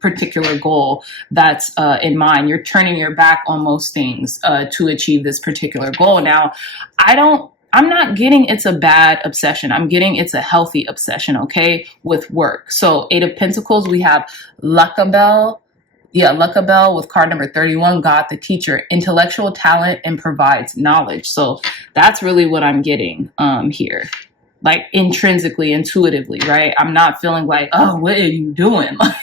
particular goal that's in mind. You're turning your back on most things to achieve this particular goal. Now, I'm not getting it's a bad obsession. I'm getting it's a healthy obsession, okay, with work. So 8 of Pentacles, we have Luckabelle. Yeah, Luckabelle with card number 31, God the teacher, intellectual talent and provides knowledge. So that's really what I'm getting here. Like intrinsically, intuitively, right? I'm not feeling like, oh, what are you doing? Like,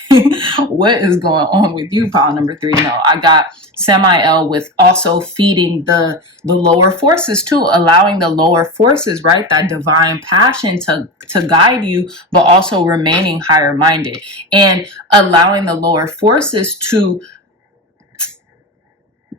what is going on with you, pile number 3? No, I got Samael with also feeding the lower forces too, allowing the lower forces, right? That divine passion to guide you, but also remaining higher minded and allowing the lower forces to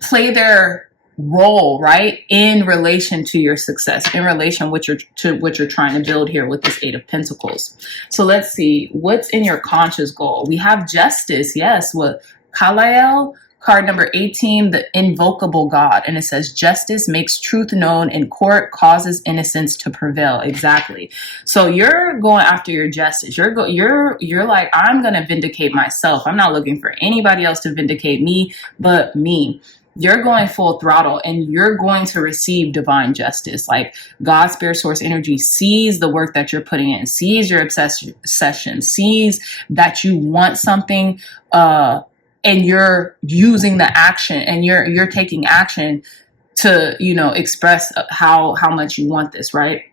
play their role, right, in relation to your success, in relation to what you're trying to build here with this 8 of Pentacles. So let's see what's in your conscious goal. We have justice, yes, with Kalael, card number 18, the invocable God, and it says justice makes truth known in court, causes innocence to prevail. Exactly. So you're going after your justice. You're like, I'm going to vindicate myself. I'm not looking for anybody else to vindicate me but me. you're going full throttle and you're going to receive divine justice. Like God, spirit, source, energy sees the work that you're putting in, sees your obsession, sees that you want something, and you're using the action, and you're taking action to, you know, express how much you want this, right?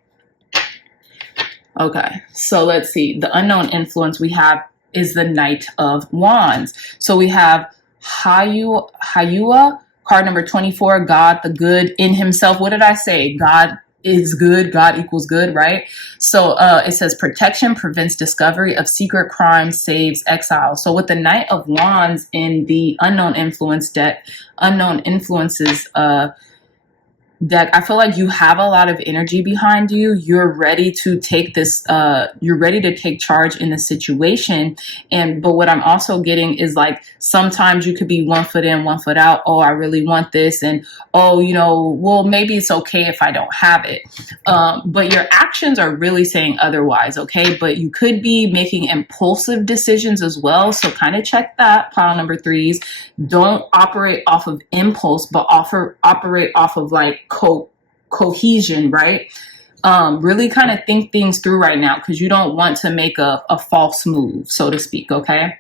Okay, so let's see. The unknown influence we have is the Knight of Wands. So we have Hayua, card number 24, God the good in himself. What did I say? God is good. God equals good, right? So it says protection prevents discovery of secret crimes, saves exile. So with the Knight of Wands in the unknown influence deck, unknown influences deck, I feel like you have a lot of energy behind you. You're ready to take this, you're ready to take charge in the situation. But what I'm also getting is like, sometimes you could be 1 foot in, 1 foot out. Oh, I really want this. And, oh, you know, well, maybe it's okay if I don't have it. But your actions are really saying otherwise. Okay. But you could be making impulsive decisions as well. So kind of check that, pile number 3s. Don't operate off of impulse, but operate off of like cohesion, right? Really kind of think things through right now, because you don't want to make a false move, so to speak, okay?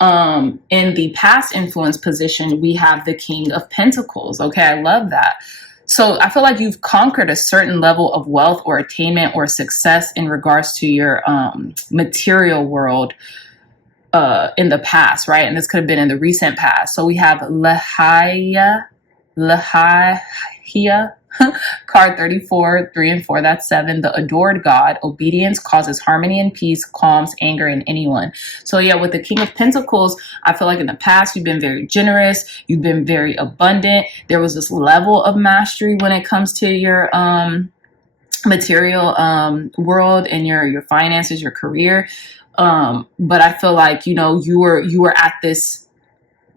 In the past influence position, we have the King of Pentacles, okay? I love that. So I feel like you've conquered a certain level of wealth or attainment or success in regards to your material world in the past, right? And this could have been in the recent past. So we have LaTijera, card 34, 3 and 4, that's 7. The adored God, obedience causes harmony and peace, calms anger in anyone. So yeah, with the King of Pentacles, I feel like in the past, you've been very generous. You've been very abundant. There was this level of mastery when it comes to your material world and your finances, your career. But I feel like, you know, you were at this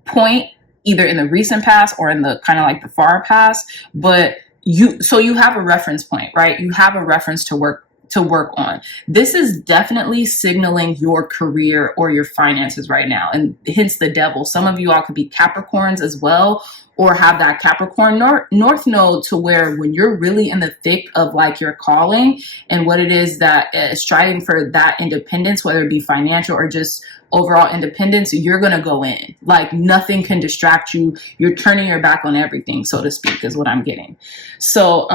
point either in the recent past or in the kind of like the far past, but you have a reference point, right? You have a reference to work on. This is definitely signaling your career or your finances right now, and hence the devil. Some of you all could be Capricorns as well, or have that Capricorn north node, to where when you're really in the thick of like your calling and what it is that striving for that independence, whether it be financial or just overall independence, you're going to go in. Like nothing can distract you. You're turning your back on everything, so to speak, is what I'm getting. So,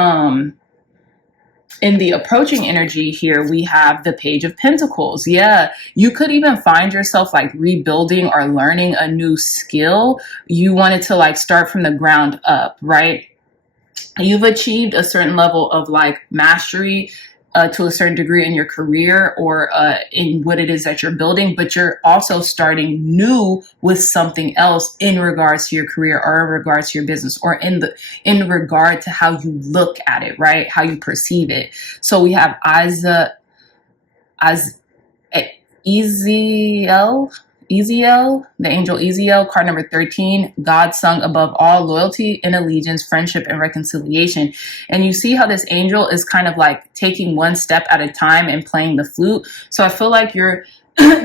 in the approaching energy here, we have the Page of Pentacles. Yeah, you could even find yourself like rebuilding or learning a new skill. You wanted to like start from the ground up, right? You've achieved a certain level of like mastery to a certain degree in your career or in what it is that you're building, but you're also starting new with something else in regards to your career or in regards to your business or in regard to how you look at it, right? How you perceive it. So we have Eziel, the angel Eziel, card number 13, God sung above all, loyalty and allegiance, friendship and reconciliation. And you see how this angel is kind of like taking one step at a time and playing the flute. So I feel like you're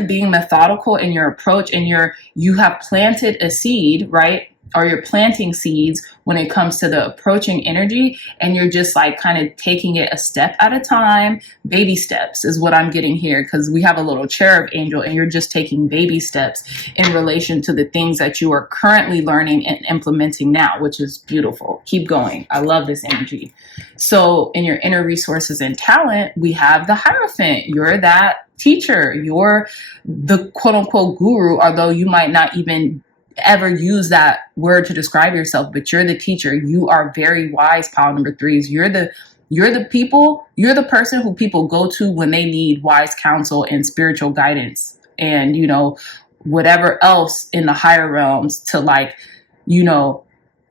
being methodical in your approach, and you have planted a seed, right? Or you're planting seeds when it comes to the approaching energy, and you're just like kind of taking it a step at a time. Baby steps is what I'm getting here, because we have a little cherub angel, and you're just taking baby steps in relation to the things that you are currently learning and implementing now, which is beautiful. Keep going. I love this energy. So in your inner resources and talent, we have the Hierophant. You're that teacher. You're the quote unquote guru, although you might not even ever use that word to describe yourself, but you're the teacher. You are very wise, pile number 3s. You're the person who people go to when they need wise counsel and spiritual guidance, and, you know, whatever else in the higher realms to like, you know,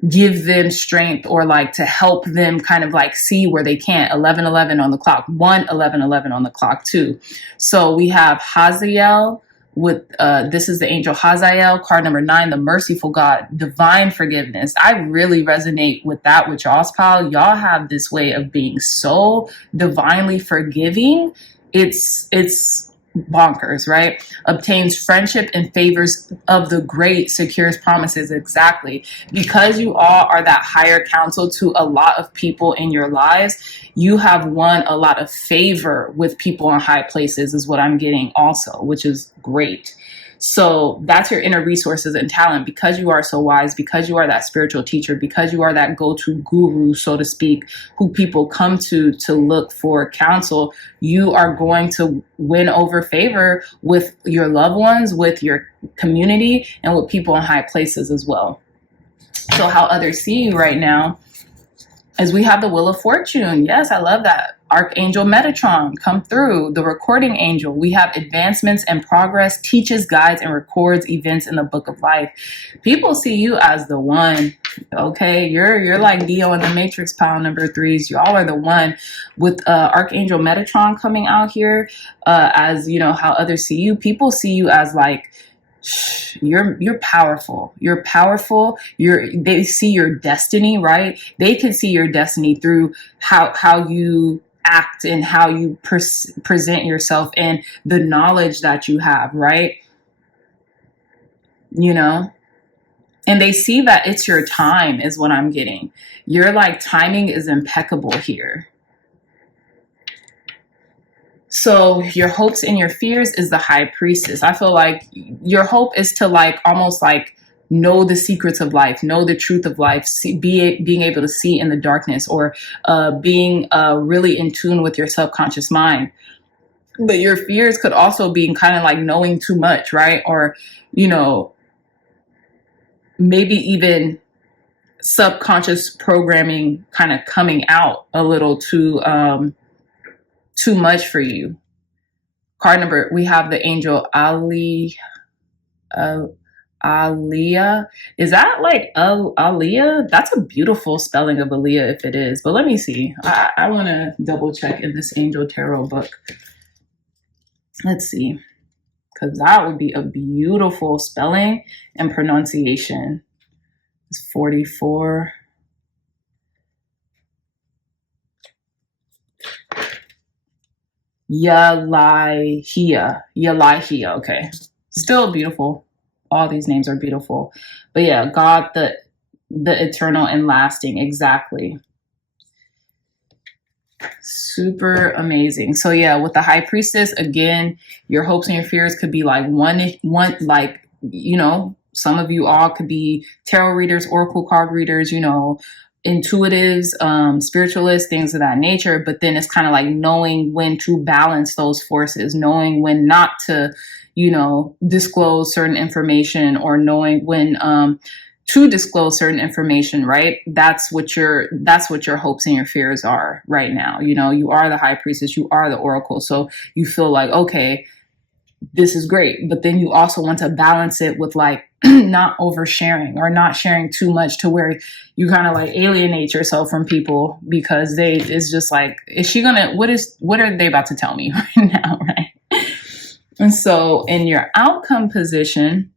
give them strength or like to help them kind of like see where they can't. 11:11 on the clock, 1:11:11 on the clock too. So we have Hazael with this is the angel Hazael, card number 9, the merciful God, divine forgiveness. I really resonate with that with y'all's pile. Y'all have this way of being so divinely forgiving. It's bonkers, right? Obtains friendship and favors of the great, secures promises. Exactly. Because you all are that higher counsel to a lot of people in your lives, you have won a lot of favor with people in high places, is what I'm getting also, which is great. So that's your inner resources and talent. Because you are so wise, because you are that spiritual teacher, because you are that go-to guru, so to speak, who people come to look for counsel, you are going to win over favor with your loved ones, with your community, and with people in high places as well. So how others see you right now is we have the Wheel of Fortune. Yes, I love that. Archangel Metatron come through. The Recording Angel. We have advancements and progress, teaches, guides, and records events in the Book of Life. People see you as the one. Okay, you're like Neo in the Matrix, pile number 3s. Y'all are the one. With Archangel Metatron coming out here, as you know how others see you. People see you as like, you're powerful. You're powerful. They see your destiny, right? They can see your destiny through how you act and how you present yourself and the knowledge that you have, right? You know, and they see that it's your time is what I'm getting. Your like timing is impeccable here. So your hopes and your fears is the High Priestess. I feel like your hope is to like almost like know the secrets of life, know the truth of life, being able to see in the darkness, or being really in tune with your subconscious mind. But your fears could also be kind of like knowing too much, right? Or, you know, maybe even subconscious programming kind of coming out a little too much for you. Card number, we have the angel Aliyah. Is that like Aliyah? That's a beautiful spelling of Aliyah if it is. But let me see. I want to double check in this angel tarot book. Let's see. Because that would be a beautiful spelling and pronunciation. It's 44. Yalihia. Okay. Still beautiful. All these names are beautiful. But yeah, God, the eternal and lasting. Exactly. Super amazing. So yeah, with the High Priestess, again, your hopes and your fears could be like one like, you know, some of you all could be tarot readers, oracle card readers, you know, intuitives, spiritualists, things of that nature. But then it's kind of like knowing when to balance those forces, knowing when not to, you know, disclose certain information, or knowing when to disclose certain information, right? That's what your hopes and your fears are right now. You know, you are the High Priestess, you are the oracle. So you feel like, okay, this is great. But then you also want to balance it with like not oversharing or not sharing too much to where you kind of like alienate yourself from people, because it's just like, what are they about to tell me right now, right? And so in your outcome position,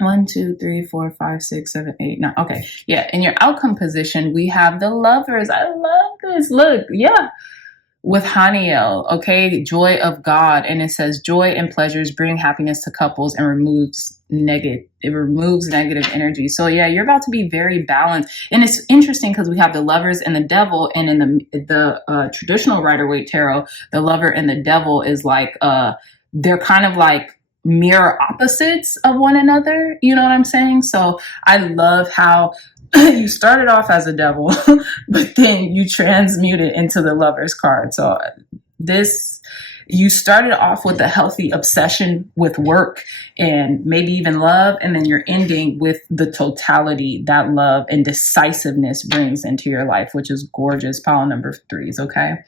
1, 2, 3, 4, 5, 6, 7, 8, 9. Okay. Yeah. In your outcome position, we have the Lovers. I love this. Look. Yeah. With Haniel. Okay. Joy of God. And it says joy and pleasures bring happiness to couples and removes negative energy. So yeah, you're about to be very balanced. And it's interesting because we have the Lovers and the Devil. And in the traditional Rider-Waite tarot, the Lover and the Devil is like, they're kind of like mirror opposites of one another. You know what I'm saying? So I love how you started off as a devil, but then you transmute it into the Lovers card. So you started off with a healthy obsession with work and maybe even love, and then you're ending with the totality that love and decisiveness brings into your life, which is gorgeous. Pile number 3s, okay?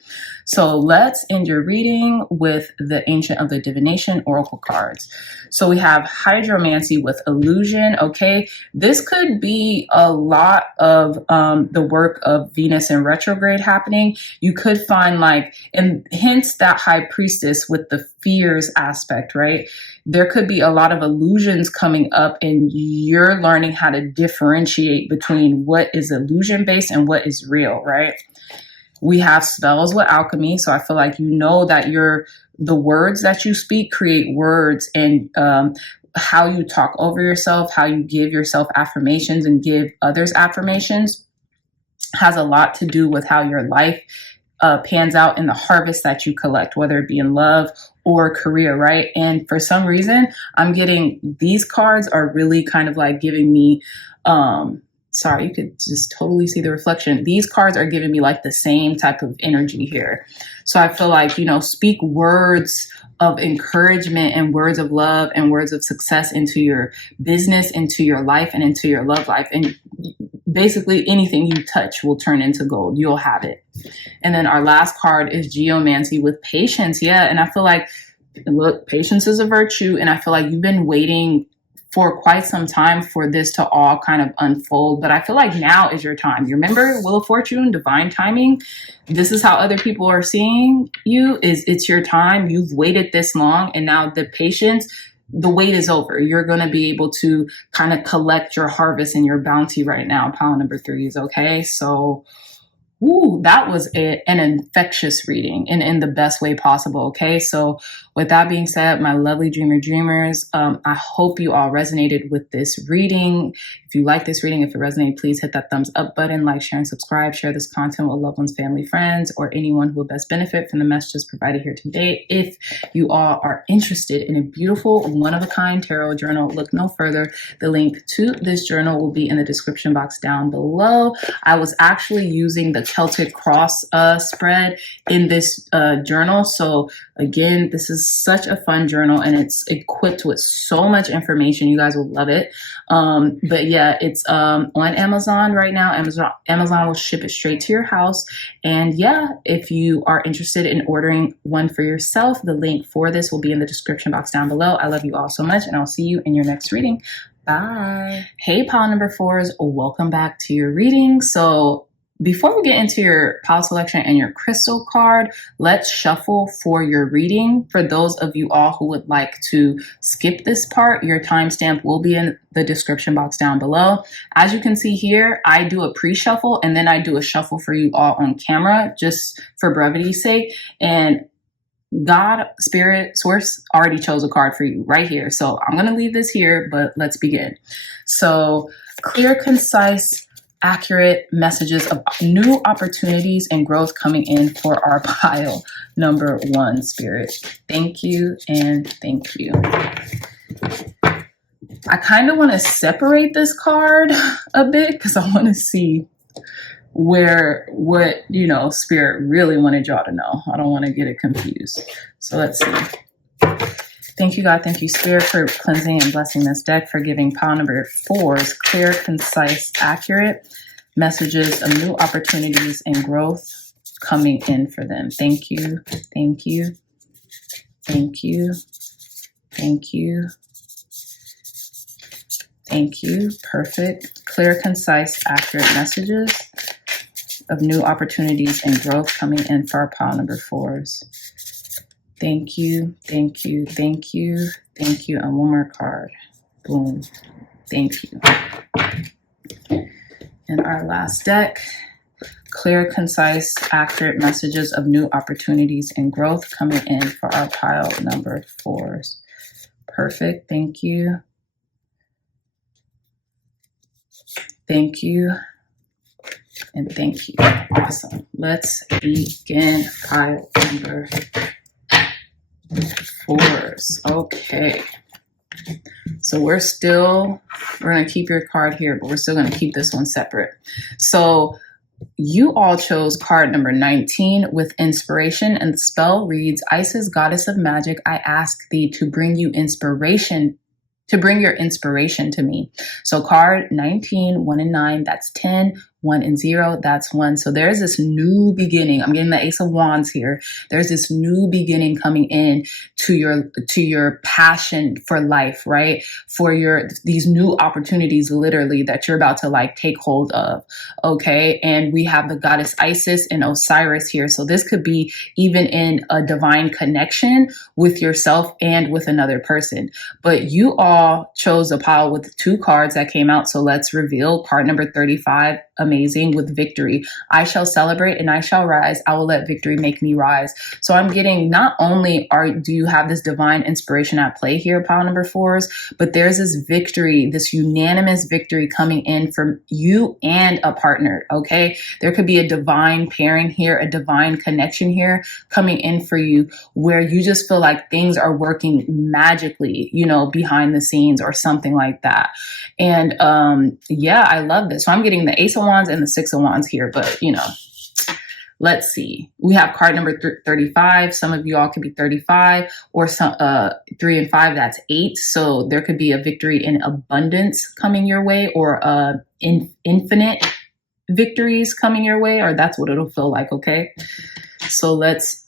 So let's end your reading with the Ancient of the Divination Oracle cards. So we have Hydromancy with Illusion, okay? This could be a lot of the work of Venus in retrograde happening. You could find like, and hence that High Priestess with the fears aspect, right? There could be a lot of illusions coming up, and you're learning how to differentiate between what is illusion based and what is real, right? We have spells with alchemy. So I feel like you know that you're the words that you speak create words, and how you talk over yourself, how you give yourself affirmations and give others affirmations has a lot to do with how your life pans out in the harvest that you collect, whether it be in love or career, right? And for some reason, I'm getting these cards are really kind of like giving me, sorry, you could just totally see the reflection. These cards are giving me like the same type of energy here. So I feel like, speak words of encouragement and words of love and words of success into your business, into your life, and into your love life. And basically anything you touch will turn into gold. You'll have it. And then our last card is geomancy with patience. Yeah. And I feel like, look, patience is a virtue. And I feel like you've been waiting for quite some time for this to all kind of unfold. But I feel like now is your time. You remember Wheel of Fortune, divine timing? This is how other people are seeing you, is it's your time. You've waited this long, and now the patience, the wait is over. You're going to be able to kind of collect your harvest and your bounty right now. Pile number 3 is okay. So, that was an infectious reading in the best way possible. Okay. So with that being said, my lovely dreamers, I hope you all resonated with this reading. If you like this reading, if it resonated, please hit that thumbs up button, like, share, and subscribe. Share this content with loved ones, family, friends, or anyone who will best benefit from the messages provided here today. If you all are interested in a beautiful, one-of-a-kind tarot journal, look no further. The link to this journal will be in the description box down below. I was actually using the Celtic Cross spread in this journal. So again, this is such a fun journal, and it's equipped with so much information. You guys will love it. But yeah, it's on Amazon right now. Amazon will ship it straight to your house. And yeah, if you are interested in ordering one for yourself, the link for this will be in the description box down below. I love you all so much, and I'll see you in your next reading. Bye. Hey, pile number 4s, welcome back to your reading. So before we get into your pile selection and your crystal card, let's shuffle for your reading. For those of you all who would like to skip this part, your timestamp will be in the description box down below. As you can see here, I do a pre-shuffle and then I do a shuffle for you all on camera, just for brevity's sake. And God, Spirit, Source already chose a card for you right here. So I'm going to leave this here, but let's begin. So clear, concise, accurate messages of new opportunities and growth coming in for our pile number 1, Spirit. Thank you and thank you. I kind of want to separate this card a bit because I want to see what Spirit really wanted y'all to know. I don't want to get it confused. So let's see. Thank you, God. Thank you, Spirit, for cleansing and blessing this deck, for giving pile number 4's clear, concise, accurate messages of new opportunities and growth coming in for them. Thank you. Thank you. Thank you. Thank you. Thank you. Perfect. Clear, concise, accurate messages of new opportunities and growth coming in for our pile number 4's. Thank you. Thank you. Thank you. Thank you. And one more card. Boom. Thank you. And our last deck, clear, concise, accurate messages of new opportunities and growth coming in for our pile number 4's. Perfect. Thank you. Thank you. And thank you. Awesome. Let's begin pile number 4's. Okay. So we're going to keep your card here, but we're still going to keep this one separate. So you all chose card number 19 with inspiration, and the spell reads, Isis, goddess of magic, I ask thee to bring your inspiration to me. So card 19, 1 and 9, that's 10. 1 and 0, that's 1. So there's this new beginning. I'm getting the Ace of Wands here. There's this new beginning coming in to your passion for life, right? For these new opportunities, literally, that you're about to like take hold of. Okay. And we have the goddess Isis and Osiris here. So this could be even in a divine connection with yourself and with another person. But you all chose a pile with 2 cards that came out. So let's reveal card number 35. amazing with victory. I shall celebrate and I shall rise. I will let victory make me rise. So I'm getting, not only do you have this divine inspiration at play here, pile number 4s, but there's this victory, this unanimous victory coming in from you and a partner. Okay. There could be a divine pairing here, a divine connection here coming in for you, where you just feel like things are working magically, you know, behind the scenes or something like that. And yeah, I love this. So I'm getting the Ace of Wands and the Six of Wands here, but you know, let's see. We have card number 35. Some of you all could be 35, or some 3 and 5, that's 8. So there could be a victory in abundance coming your way, or infinite victories coming your way, or that's what it'll feel like. Okay. So let's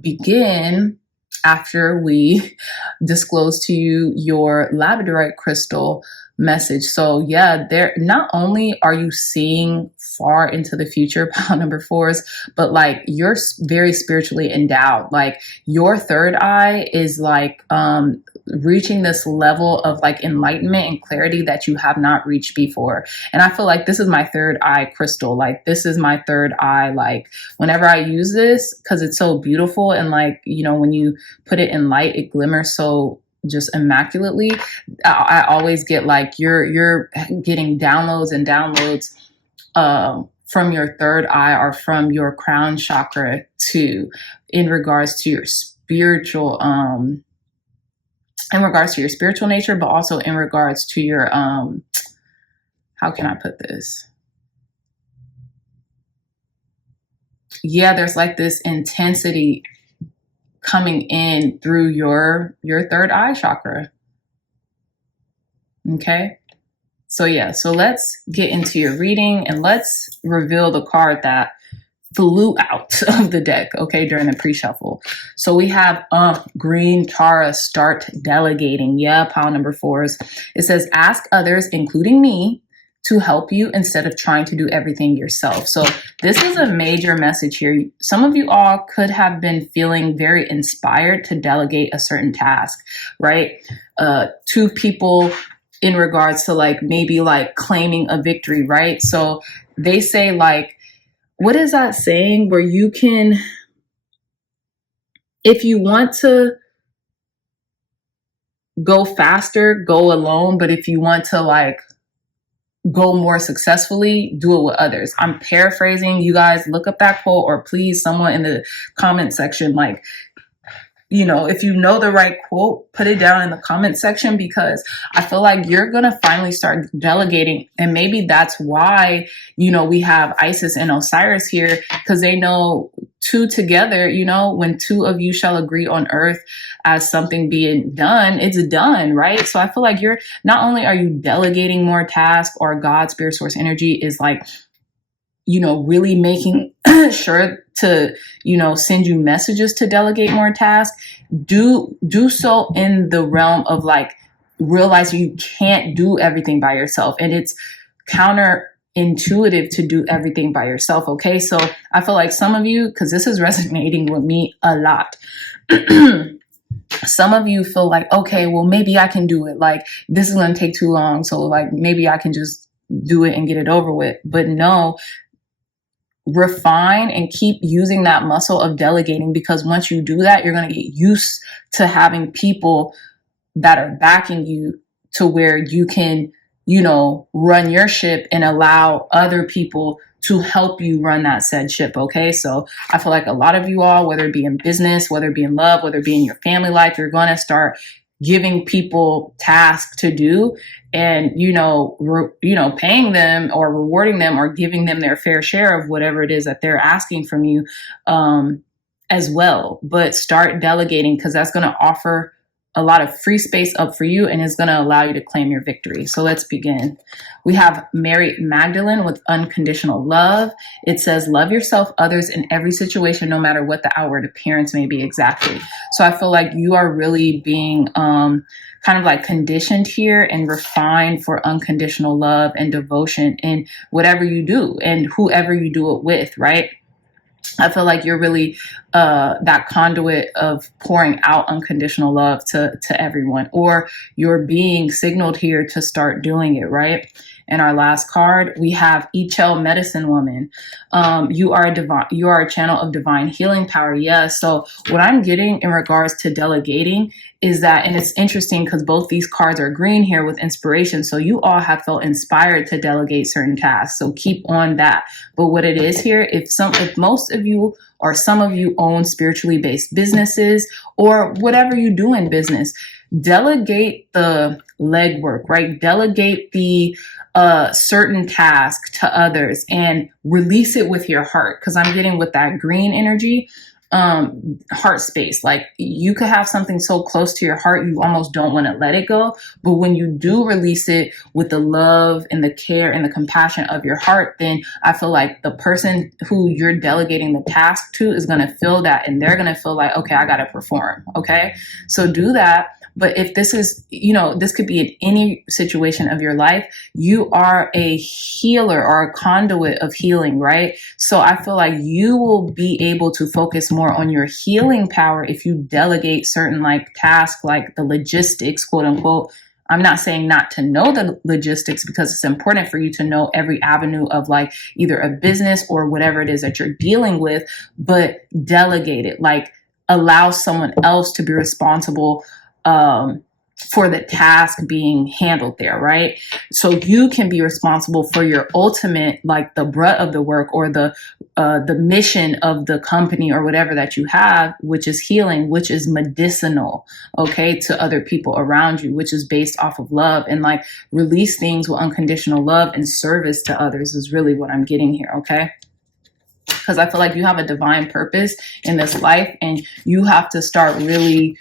begin after we disclose to you your Labradorite crystal message. So yeah, there, not only are you seeing far into the future, pile number 4s, but like you're very spiritually endowed. Like your third eye is like reaching this level of like enlightenment and clarity that you have not reached before. And I feel like this is my third eye crystal. Like this is my third eye. Like whenever I use this, because it's so beautiful, and like, you know, when you put it in light, it glimmers so just immaculately. I always get like you're getting downloads and downloads from your third eye or from your crown chakra too, in regards to your spiritual nature, but also in regards to your how can I put this? Yeah, there's like this intensity coming in through your third eye chakra. Okay. So yeah, so let's get into your reading and let's reveal the card that flew out of the deck, okay, during the pre-shuffle. So we have Green Tara, start delegating. Yeah, pile number 4s. It says, ask others, including me, to help you instead of trying to do everything yourself. So this is a major message here. Some of you all could have been feeling very inspired to delegate a certain task, right? To people in regards to like maybe like claiming a victory, right? So they say like, what is that saying where you can, if you want to go faster, go alone, but if you want to like go more successfully, do it with others. I'm paraphrasing. You guys look up that quote, or please someone in the comment section, like, you know, if you know the right quote, put it down in the comment section, because I feel like you're going to finally start delegating. And maybe that's why, you know, we have Isis and Osiris here, because they know two together, you know, when two of you shall agree on earth as something being done, it's done, right? So I feel like you're, not only are you delegating more tasks, or God's spirit source energy is like, you know, really making sure to, you know, send you messages to delegate more tasks. Do so in the realm of like realizing you can't do everything by yourself, and it's counterintuitive to do everything by yourself. Okay, so I feel like some of you, because this is resonating with me a lot. Some of you feel like, okay, well, maybe I can do it. Like this is going to take too long, so like maybe I can just do it and get it over with. But no, refine and keep using that muscle of delegating, because once you do that, you're going to get used to having people that are backing you to where you can, you know, run your ship and allow other people to help you run that said ship. Okay. So I feel like a lot of you all, whether it be in business, whether it be in love, whether it be in your family life, you're going to start giving people tasks to do, and, you know, paying them or rewarding them or giving them their fair share of whatever it is that they're asking from you, as well. But start delegating, because that's going to offer a lot of free space up for you, and is going to allow you to claim your victory. So let's begin. We have Mary Magdalene with unconditional love. It says, love yourself, others, in every situation, no matter what the outward appearance may be. Exactly. So I feel like you are really being kind of like conditioned here and refined for unconditional love and devotion in whatever you do and whoever you do it with, right? I feel like you're really that conduit of pouring out unconditional love to everyone, or you're being signaled here to start doing it, right? And our last card, we have Ichel Medicine Woman. You are a channel of divine healing power. Yes. So what I'm getting in regards to delegating is that, and it's interesting because both these cards are green here with inspiration. So you all have felt inspired to delegate certain tasks. So keep on that. But what it is here, if most of you or some of you own spiritually based businesses or whatever you do in business, delegate the legwork, right? Delegate the certain task to others and release it with your heart. Because I'm getting with that green energy, heart space. Like you could have something so close to your heart, you almost don't want to let it go. But when you do release it with the love and the care and the compassion of your heart, then I feel like the person who you're delegating the task to is going to feel that, and they're going to feel like, okay, I got to perform. Okay. So do that. But if this is, this could be in any situation of your life, you are a healer or a conduit of healing, right? So I feel like you will be able to focus more on your healing power if you delegate certain like tasks, like the logistics, quote unquote. I'm not saying not to know the logistics, because it's important for you to know every avenue of like either a business or whatever it is that you're dealing with, but delegate it, like allow someone else to be responsible for the task being handled there, right? So you can be responsible for your ultimate, like the brunt of the work or the mission of the company or whatever that you have, which is healing, which is medicinal, okay, to other people around you, which is based off of love, and like release things with unconditional love and service to others is really what I'm getting here, okay? Because I feel like you have a divine purpose in this life, and you have to start really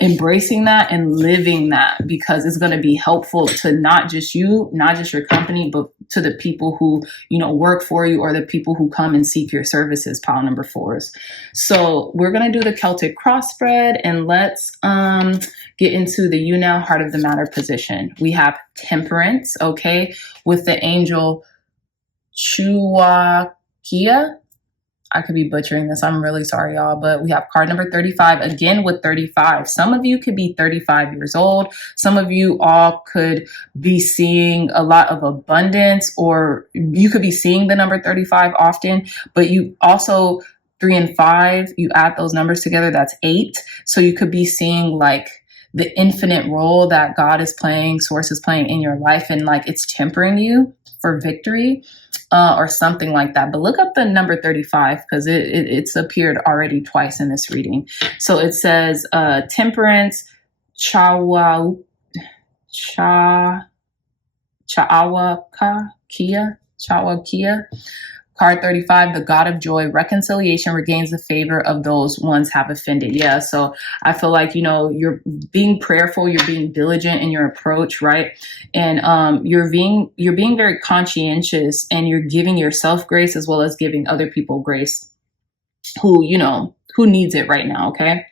embracing that and living that, because it's going to be helpful to not just you, not just your company, but to the people who, work for you or the people who come and seek your services, pile number 4s. So we're going to do the Celtic cross spread, and let's get into the you now heart of the matter position. We have Temperance, okay, with the angel Chuakia. I could be butchering this. I'm really sorry, y'all. But we have card number 35, again with 35. Some of you could be 35 years old. Some of you all could be seeing a lot of abundance, or you could be seeing the number 35 often. But you also, 3 and 5, you add those numbers together, that's 8. So you could be seeing like the infinite role that God is playing, Source is playing in your life, and like it's tempering you for victory. Or something like that. But look up the number 35, because it's appeared already twice in this reading. So it says Temperance, Chawaka, Chawakia. Card 35, the God of joy, reconciliation regains the favor of those ones have offended. Yeah, so I feel like, you're being prayerful, you're being diligent in your approach, right? And you're being very conscientious, and you're giving yourself grace as well as giving other people grace who needs it right now, okay?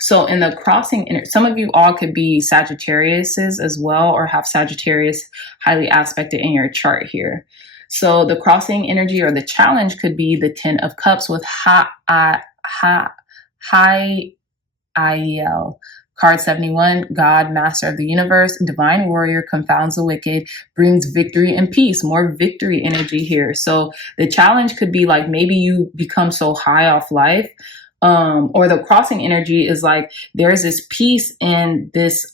So in the crossing, some of you all could be Sagittariuses as well, or have Sagittarius highly aspected in your chart here. So the crossing energy or the challenge could be the 10 of Cups with High IEL. Card 71, God, Master of the Universe, Divine Warrior, confounds the wicked, brings victory and peace. More victory energy here. So the challenge could be like maybe you become so high off life, or the crossing energy is like there's this peace and this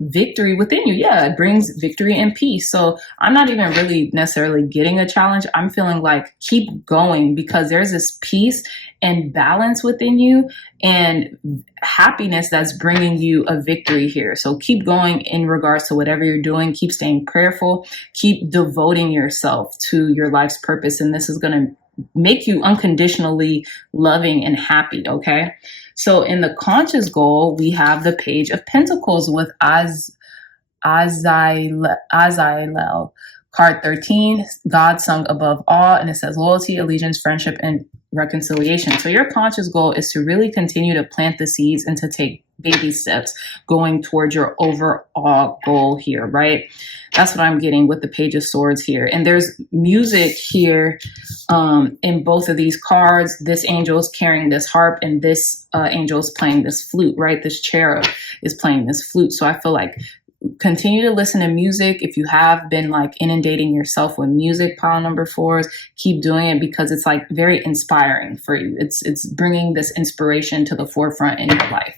victory within you. Yeah, it brings victory and peace. So I'm not even really necessarily getting a challenge. I'm feeling like keep going, because there's this peace and balance within you and happiness that's bringing you a victory here. So keep going in regards to whatever you're doing. Keep staying prayerful. Keep devoting yourself to your life's purpose. And this is going to make you unconditionally loving and happy, okay? So in the conscious goal, we have the Page of Pentacles with Azailel. Card 13, God sung above all, and it says loyalty, allegiance, friendship, and reconciliation. So your conscious goal is to really continue to plant the seeds and to take baby steps going towards your overall goal here, right? That's what I'm getting with the Page of Swords here. And there's music here in both of these cards. This angel is carrying this harp, and this angel is playing this flute, right? This cherub is playing this flute. So I feel like continue to listen to music. If you have been like inundating yourself with music, pile number 4s, keep doing it because it's like very inspiring for you. It's bringing this inspiration to the forefront in your life.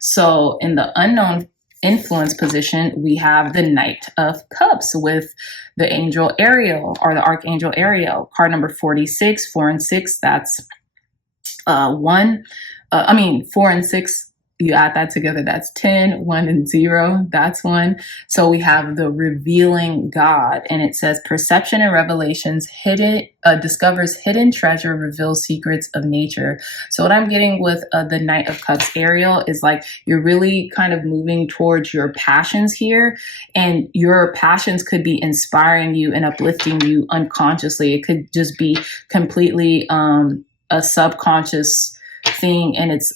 So in the unknown influence position, we have the Knight of Cups with the angel Ariel, or the archangel Ariel. Card number 46, 4 and 6. That's 4 and 6. You add that together, that's 10, 1 and 0, that's 1. So we have the revealing God, and it says perception and revelations, discovers hidden treasure, reveals secrets of nature. So what I'm getting with the Knight of Cups Ariel is like you're really kind of moving towards your passions here, and your passions could be inspiring you and uplifting you unconsciously. It could just be completely a subconscious thing, and it's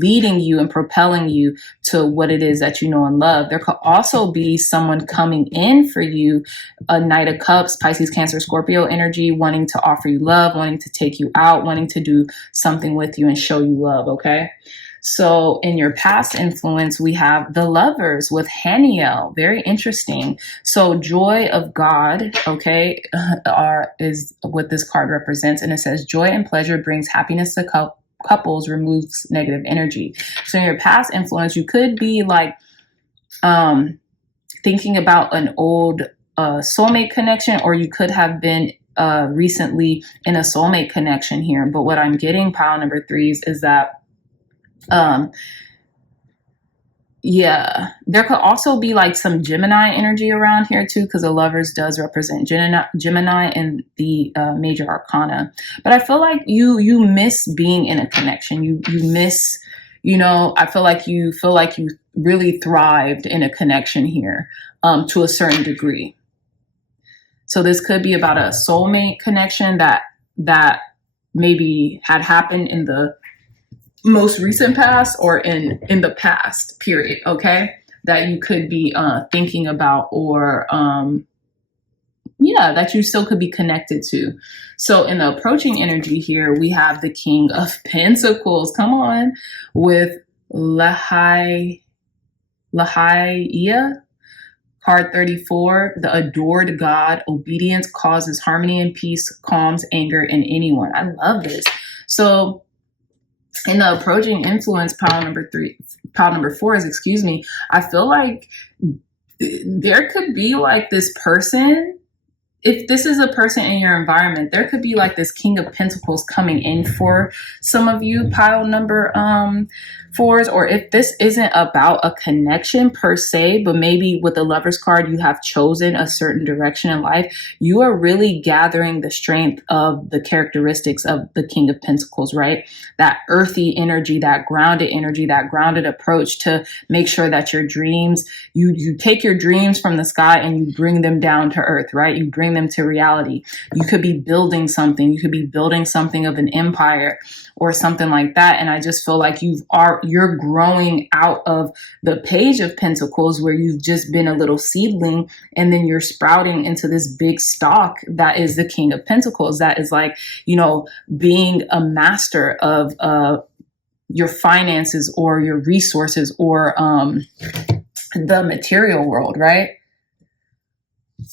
leading you and propelling you to what it is that you know and love. There could also be someone coming in for you, a Knight of Cups, Pisces, Cancer, Scorpio energy, wanting to offer you love, wanting to take you out, wanting to do something with you and show you love, okay? So in your past influence, we have the Lovers with Haniel. Very interesting. So joy of God, okay, is what this card represents. And it says joy and pleasure brings happiness to couples, removes negative energy. So in your past influence, you could be like thinking about an old soulmate connection, or you could have been recently in a soulmate connection here. But what I'm getting, pile number 3s, is that there could also be like some Gemini energy around here too, because the Lovers does represent Gemini in the major arcana. But I feel like you miss being in a connection. You miss, I feel like you really thrived in a connection here to a certain degree. So this could be about a soulmate connection that maybe had happened in the most recent past or in the past period, okay, that you could be thinking about, or that you still could be connected to. So in the approaching energy here, we have the King of Pentacles, come on, with LaTijera, card 34, the adored God. Obedience causes harmony and peace, calms anger in anyone. I love this. So in the approaching influence, pile number 4s, excuse me, I feel like there could be like this person, if this is a person in your environment, there could be like this King of Pentacles coming in for some of you, pile number 4s, or if this isn't about a connection per se, but maybe with the Lovers card, you have chosen a certain direction in life, you are really gathering the strength of the characteristics of the King of Pentacles, right? That earthy energy, that grounded approach to make sure that your dreams, you take your dreams from the sky and you bring them down to earth, right? You bring them to reality. You could be building something. You could be building something of an empire or something like that. And I just feel like you're growing out of the Page of Pentacles, where you've just been a little seedling, and then you're sprouting into this big stalk that is the King of Pentacles. That is like, being a master of your finances or your resources or the material world, right?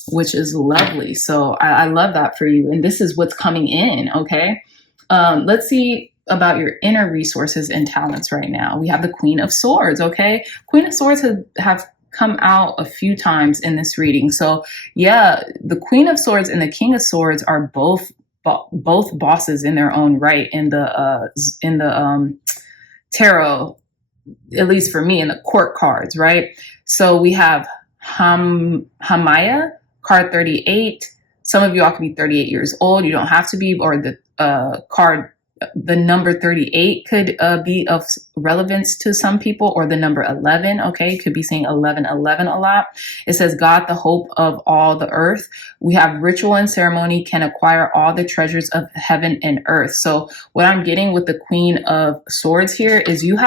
Which is lovely. So I love that for you. And this is what's coming in, okay? Let's see about your inner resources and talents right now. We have the Queen of Swords, okay? Queen of Swords have come out a few times in this reading. So yeah, the Queen of Swords and the King of Swords are both bosses in their own right in the tarot, at least for me, in the court cards, right? So we have Hamaya, card 38. Some of you all could be 38 years old. You don't have to be, or the card, the number 38 could be of relevance to some people, or the number 11. Okay, you could be saying 1111 a lot. It says God, the hope of all the earth. We have ritual and ceremony can acquire all the treasures of heaven and earth. So what I'm getting with the Queen of Swords here is you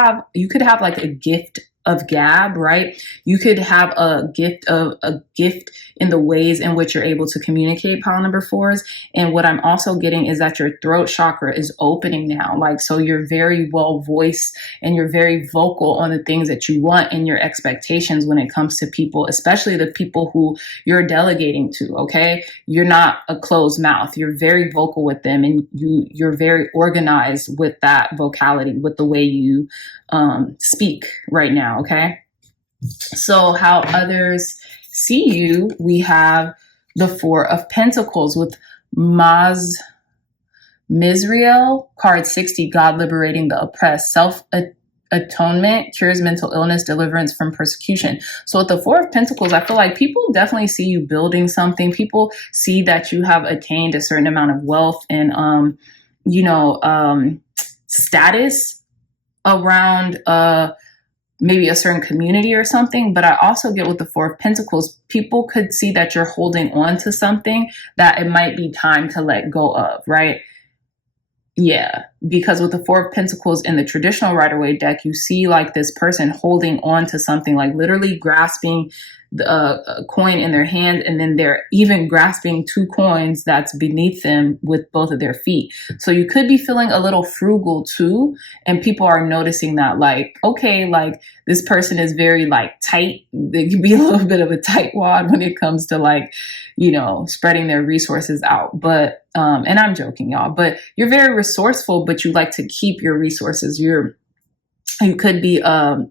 could have like a gift of gab, right? You could have a gift in the ways in which you're able to communicate, pile number fours. And what I'm also getting is that your throat chakra is opening now. Like, so you're very well voiced and you're very vocal on the things that you want and your expectations when it comes to people, especially the people who you're delegating to. Okay. You're not a closed mouth. You're very vocal with them, and you're very organized with that vocality, with the way you speak right now. Okay. So how others see you, we have the Four of Pentacles with Mizrael, card 60, God liberating the oppressed, self-atonement, cures mental illness, deliverance from persecution. So with the Four of Pentacles, I feel like people definitely see you building something. People see that you have attained a certain amount of wealth and, status around maybe a certain community or something. But I also get with the Four of Pentacles, people could see that you're holding on to something that it might be time to let go of, right? Yeah, because with the Four of Pentacles in the traditional Rider-Waite deck, you see like this person holding on to something, like literally grasping a coin in their hand, and then they're even grasping two coins that's beneath them with both of their feet. So you could be feeling a little frugal too, and people are noticing that, like, okay, like this person is very like tight. They can be a little bit of a tightwad when it comes to like, spreading their resources out. But and I'm joking, y'all, but you're very resourceful, but you like to keep your resources. You could be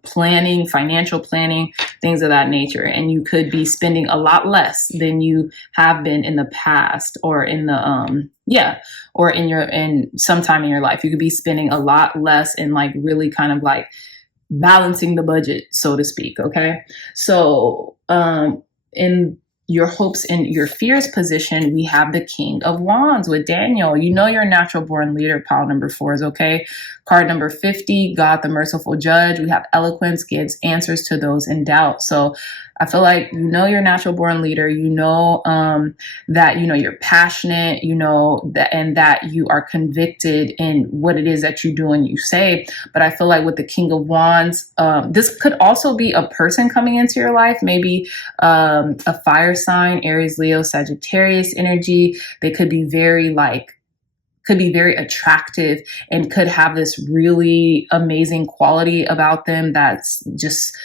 planning, financial planning, things of that nature. And you could be spending a lot less than you have been in the past, or in the, or in sometime in your life. You could be spending a lot less and like really kind of like balancing the budget, so to speak. Okay. So in your hopes and your fears position, we have the King of Wands with Daniel. You're a natural born leader, pile number fours, okay? Card number 50, God the merciful judge. We have eloquence, gives answers to those in doubt. So I feel like you're a natural born leader. That you're passionate, and that you are convicted in what it is that you do and you say. But I feel like with the King of Wands, this could also be a person coming into your life, maybe a fire sign, Aries, Leo, Sagittarius energy. They could be very attractive and could have this really amazing quality about them that's just,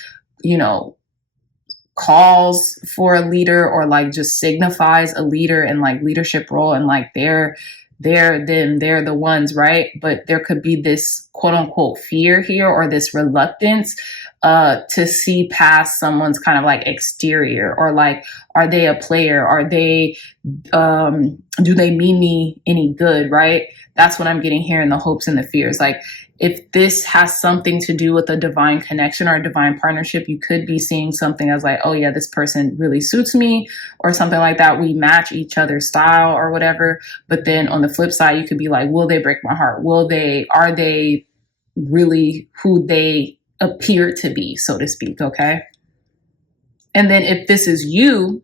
calls for a leader, or like just signifies a leader and like leadership role, and like they're the ones, right? But there could be this quote unquote fear here, or this reluctance to see past someone's kind of like exterior, or like, are they a player? Are they, do they mean me any good, right? That's what I'm getting here in the hopes and the fears. Like, if this has something to do with a divine connection or a divine partnership, you could be seeing something as like, oh yeah, this person really suits me, or something like that. We match each other's style or whatever. But then on the flip side, you could be like, will they break my heart? Are they really who they appear to be, so to speak? Okay. And then if this is you,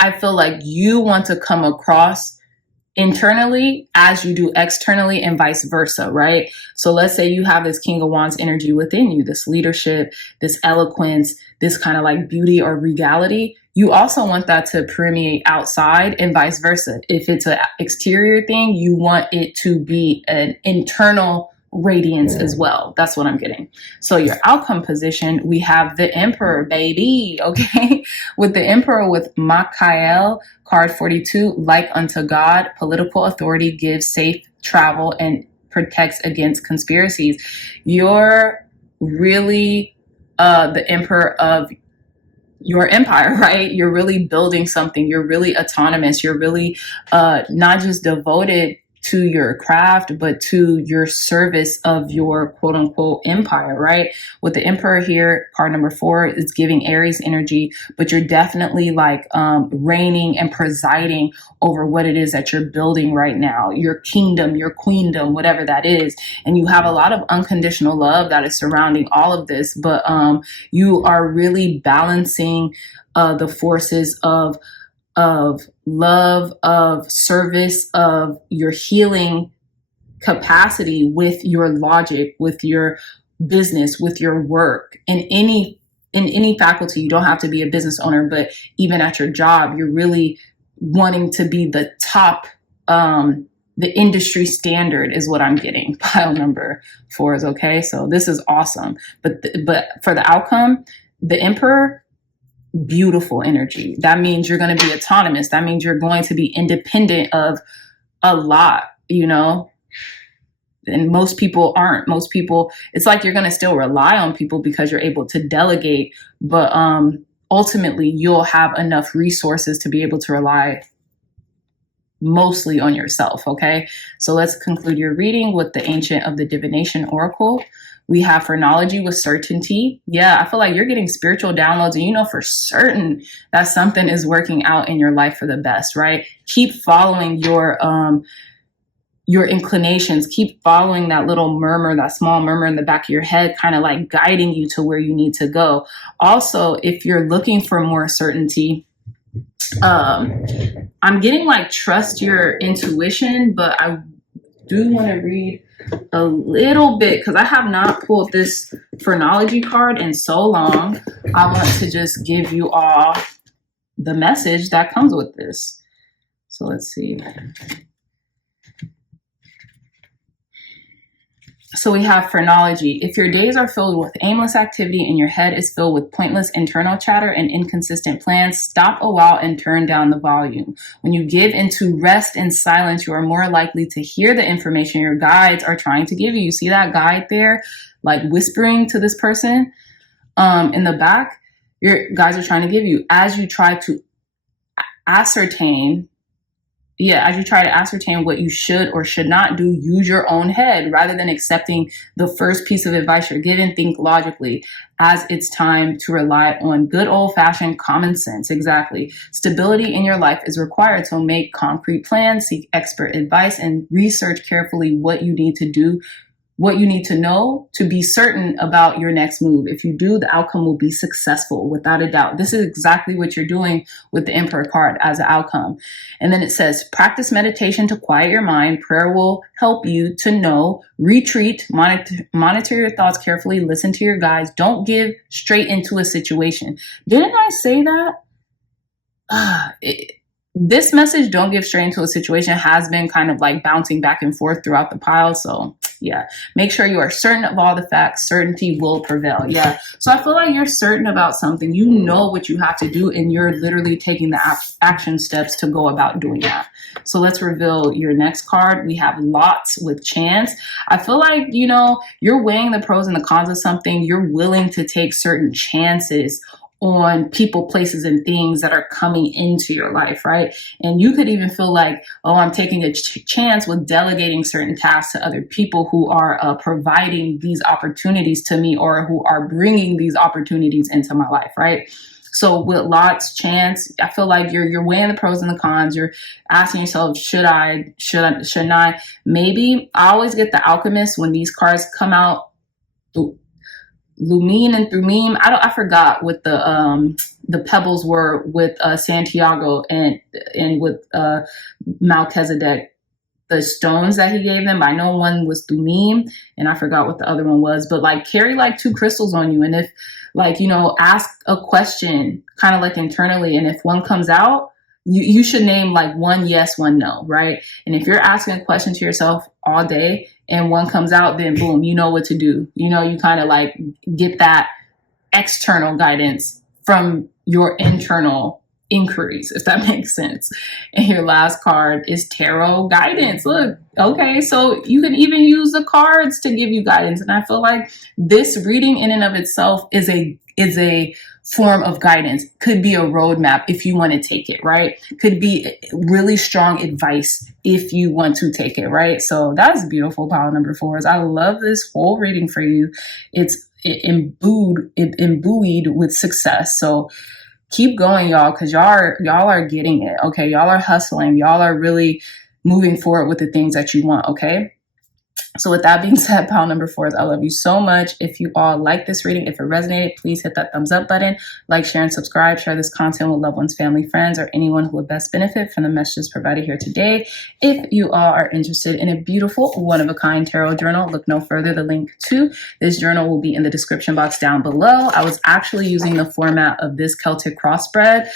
I feel like you want to come across internally as you do externally, and vice versa, right? So let's say you have this King of Wands energy within you, this leadership, this eloquence, this kind of like beauty or regality. You also want that to permeate outside, and vice versa. If it's an exterior thing, you want it to be an internal radiance as well. That's what I'm getting. So your outcome position, we have the Emperor, baby. Okay. With the Emperor, with Michael, card 42, like unto God, political authority, gives safe travel and protects against conspiracies. You're really the emperor of your empire, right? You're really building something. You're really autonomous. You're really not just devoted to your craft, but to your service of your quote unquote empire, right? With the Emperor here, card number 4, it's giving Aries energy, but you're definitely like reigning and presiding over what it is that you're building right now, your kingdom, your queendom, whatever that is. And you have a lot of unconditional love that is surrounding all of this, but you are really balancing the forces of love, of service, of your healing capacity with your logic, with your business, with your work, in any faculty. You don't have to be a business owner, but even at your job, you're really wanting to be the top, the industry standard is what I'm getting. Pile number 4 is okay. So this is awesome. But for the outcome, the Emperor, beautiful energy. That means you're going to be autonomous. That means you're going to be independent of a lot, you know? And most people aren't. Most people, it's like you're going to still rely on people because you're able to delegate, but ultimately you'll have enough resources to be able to rely mostly on yourself. Okay, so let's conclude your reading with the Ancient of the Divination Oracle. We have phrenology with certainty. Yeah, I feel like you're getting spiritual downloads and you know for certain that something is working out in your life for the best, right? Keep following your inclinations. Keep following that little murmur, that small murmur in the back of your head, kind of like guiding you to where you need to go. Also, if you're looking for more certainty, I'm getting like trust your intuition, but I do want to read a little bit because I have not pulled this phrenology card in so long. I want to just give you all the message that comes with this. So let's see. So we have phrenology. If your days are filled with aimless activity and your head is filled with pointless internal chatter and inconsistent plans, stop a while and turn down the volume. When you give into rest and silence, you are more likely to hear the information your guides are trying to give you. You see that guide there, like whispering to this person in the back? Your guides are trying to give you as you try to ascertain what you should or should not do. Use your own head rather than accepting the first piece of advice you're given. Think logically, as it's time to rely on good old-fashioned common sense. Exactly. Stability in your life is required, so make concrete plans, seek expert advice, and research carefully what you need to do, what you need to know to be certain about your next move. If you do, the outcome will be successful without a doubt. This is exactly what you're doing with the Emperor card as an outcome. And then it says, practice meditation to quiet your mind. Prayer will help you to know. Retreat, monitor your thoughts carefully, listen to your guides. Don't give straight into a situation. Didn't I say that? This message, don't give straight into a situation, has been kind of like bouncing back and forth throughout the pile. So yeah, make sure you are certain of all the facts. Certainty will prevail. Yeah. So I feel like you're certain about something. You know what you have to do, and you're literally taking the action steps to go about doing that. So let's reveal your next card. We have lots with chance. I feel like, you know, you're weighing the pros and the cons of something. You're willing to take certain chances on people, places, and things that are coming into your life, right? And you could even feel like, oh, I'm taking a chance with delegating certain tasks to other people who are providing these opportunities to me, or who are bringing these opportunities into my life, right? So with lots chance, I feel like you're weighing the pros and the cons. You're asking yourself, shouldn't I? Maybe. I always get the Alchemist when these cards come out. Lumine and Thumim. I forgot what the pebbles were with Santiago and with Melchizedek, the stones that he gave them. I know one was Thumim and I forgot what the other one was, but like carry like 2 crystals on you. And if like, you know, ask a question kind of like internally. And if one comes out, you should name like 1 yes, 1 no, right? And if you're asking a question to yourself all day and one comes out, then boom, you know what to do. You know, you kind of like get that external guidance from your internal inquiries, if that makes sense. And your last card is tarot guidance. Look, okay, so you can even use the cards to give you guidance. And I feel like this reading in and of itself is a form of guidance. Could be a roadmap if you want to take it, right? Could be really strong advice if you want to take it, right? So that's beautiful, pile number 4s. I love this whole reading for you. It's imbued with success. So keep going, y'all, because y'all are getting it. Okay, y'all are hustling. Y'all are really moving forward with the things that you want. Okay. So with that being said, pile number 4 is I love you so much. If you all like this reading, if it resonated, please hit that thumbs up button, like, share, and subscribe. Share this content with loved ones, family, friends, or anyone who would best benefit from the messages provided here today. If you all are interested in a beautiful, one-of-a-kind tarot journal, look no further. The link to this journal will be in the description box down below. I was actually using the format of this Celtic crossbred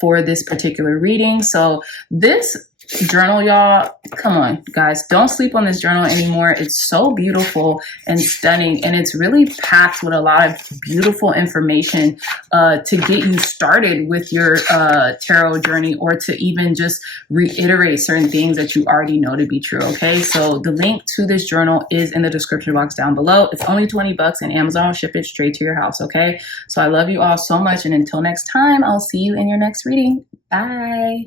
for this particular reading. So this journal, y'all, come on, guys, don't sleep on this journal anymore. It's so beautiful and stunning, and it's really packed with a lot of beautiful information to get you started with your tarot journey, or to even just reiterate certain things that you already know to be true. Okay, so the link to this journal is in the description box down below. It's only $20 and Amazon will ship it straight to your house. Okay, so I love you all so much, and until next time, I'll see you in your next reading. Bye.